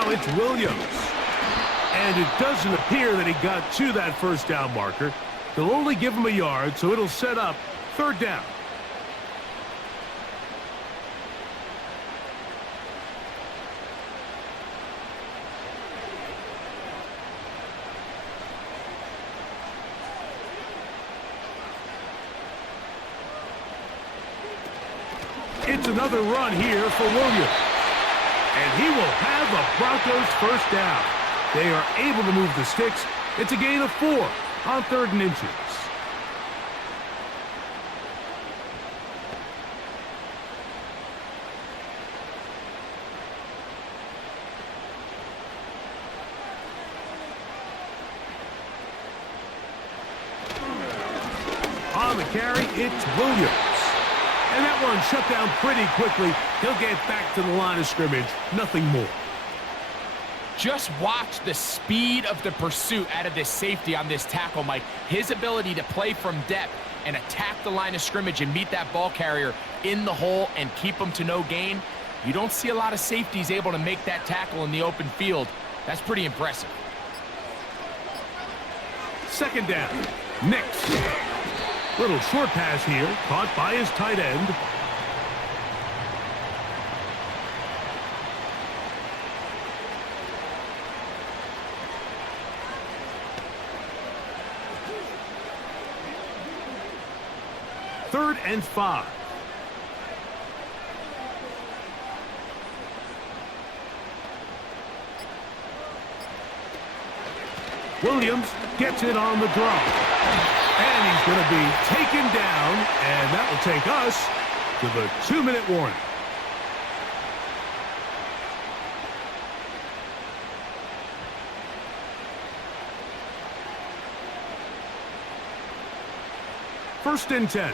Now it's Williams. And it doesn't appear that he got to that first down marker. They'll only give him a yard, so it'll set up third down. It's another run here for Williams. And he will have the Broncos first down. They are able to move the sticks. It's a gain of 4 on 3rd and inches. On the carry, it's Williams. And that one shut down pretty quickly. He'll get back to the line of scrimmage. Nothing more. Just watch the speed of the pursuit out of this safety on this tackle, Mike. His ability to play from depth and attack the line of scrimmage and meet that ball carrier in the hole and keep him to no gain. You don't see a lot of safeties able to make that tackle in the open field. That's pretty impressive. 2nd down. Nix. Little short pass here, caught by his tight end. Third and 5. Williams gets it on the draw. And he's going to be taken down, and that will take us to the 2-minute warning. First and 10.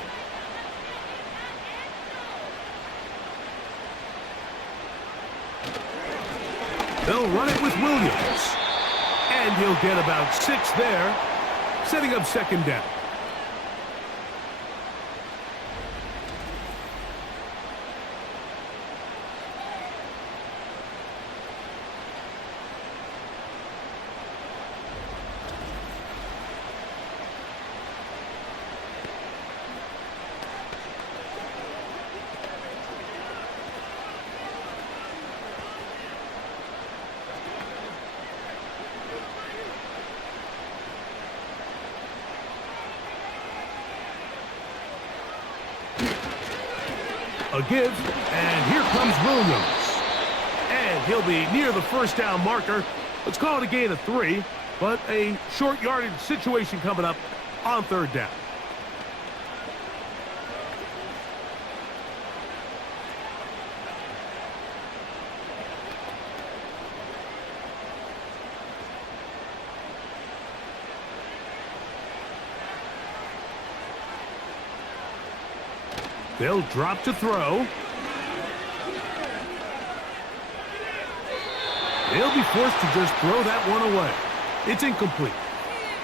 They'll run it with Williams. And he'll get about 6 there, setting up 2nd down. A give, and here comes Williams. And he'll be near the first down marker. Let's call it a gain of 3, but a short yardage situation coming up on 3rd down. They'll drop to throw. They'll be forced to just throw that one away. It's incomplete.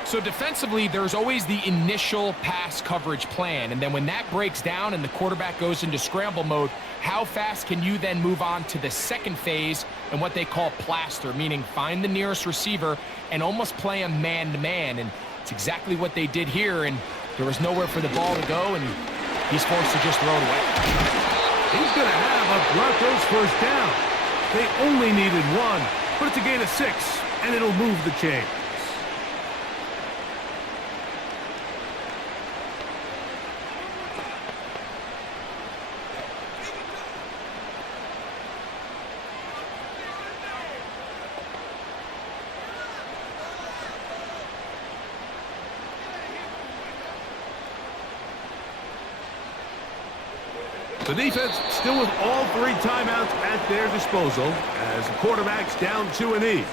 So defensively, there's always the initial pass coverage plan. And then when that breaks down and the quarterback goes into scramble mode, how fast can you then move on to the second phase and what they call plaster, meaning find the nearest receiver and almost play a man-to-man. And it's exactly what they did here. And there was nowhere for the ball to go, and he's forced to just throw it away. He's going to have a Broncos first down. They only needed 1, but it's a gain of 6, and it'll move the chains. The defense still with all 3 timeouts at their disposal as the quarterback's down to a knee.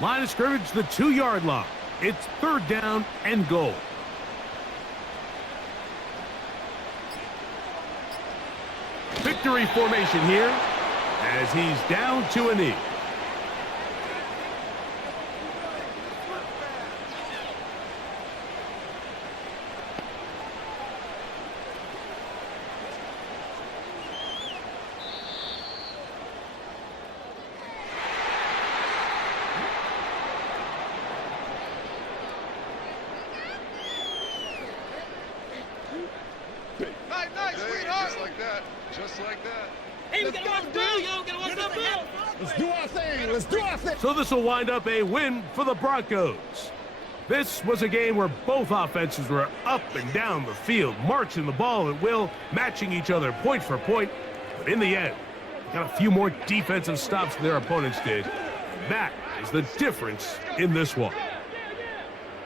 Line of scrimmage, the 2-yard line. It's 3rd down and goal. Victory formation here as he's down to a knee. Nice, sweetheart. Just like that. Just like that. Hey, we gotta watch Bill, yo. Gotta watch that Bill. Let's do our thing. Let's do our thing. So this will wind up a win for the Broncos. This was a game where both offenses were up and down the field, marching the ball at will, matching each other point for point. But in the end, got a few more defensive stops than their opponents did. And that is the difference in this one.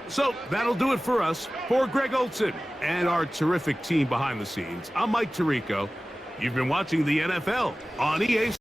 So that'll do it for us. For Greg Olson and our terrific team behind the scenes, I'm Mike Tirico. You've been watching the NFL on EA.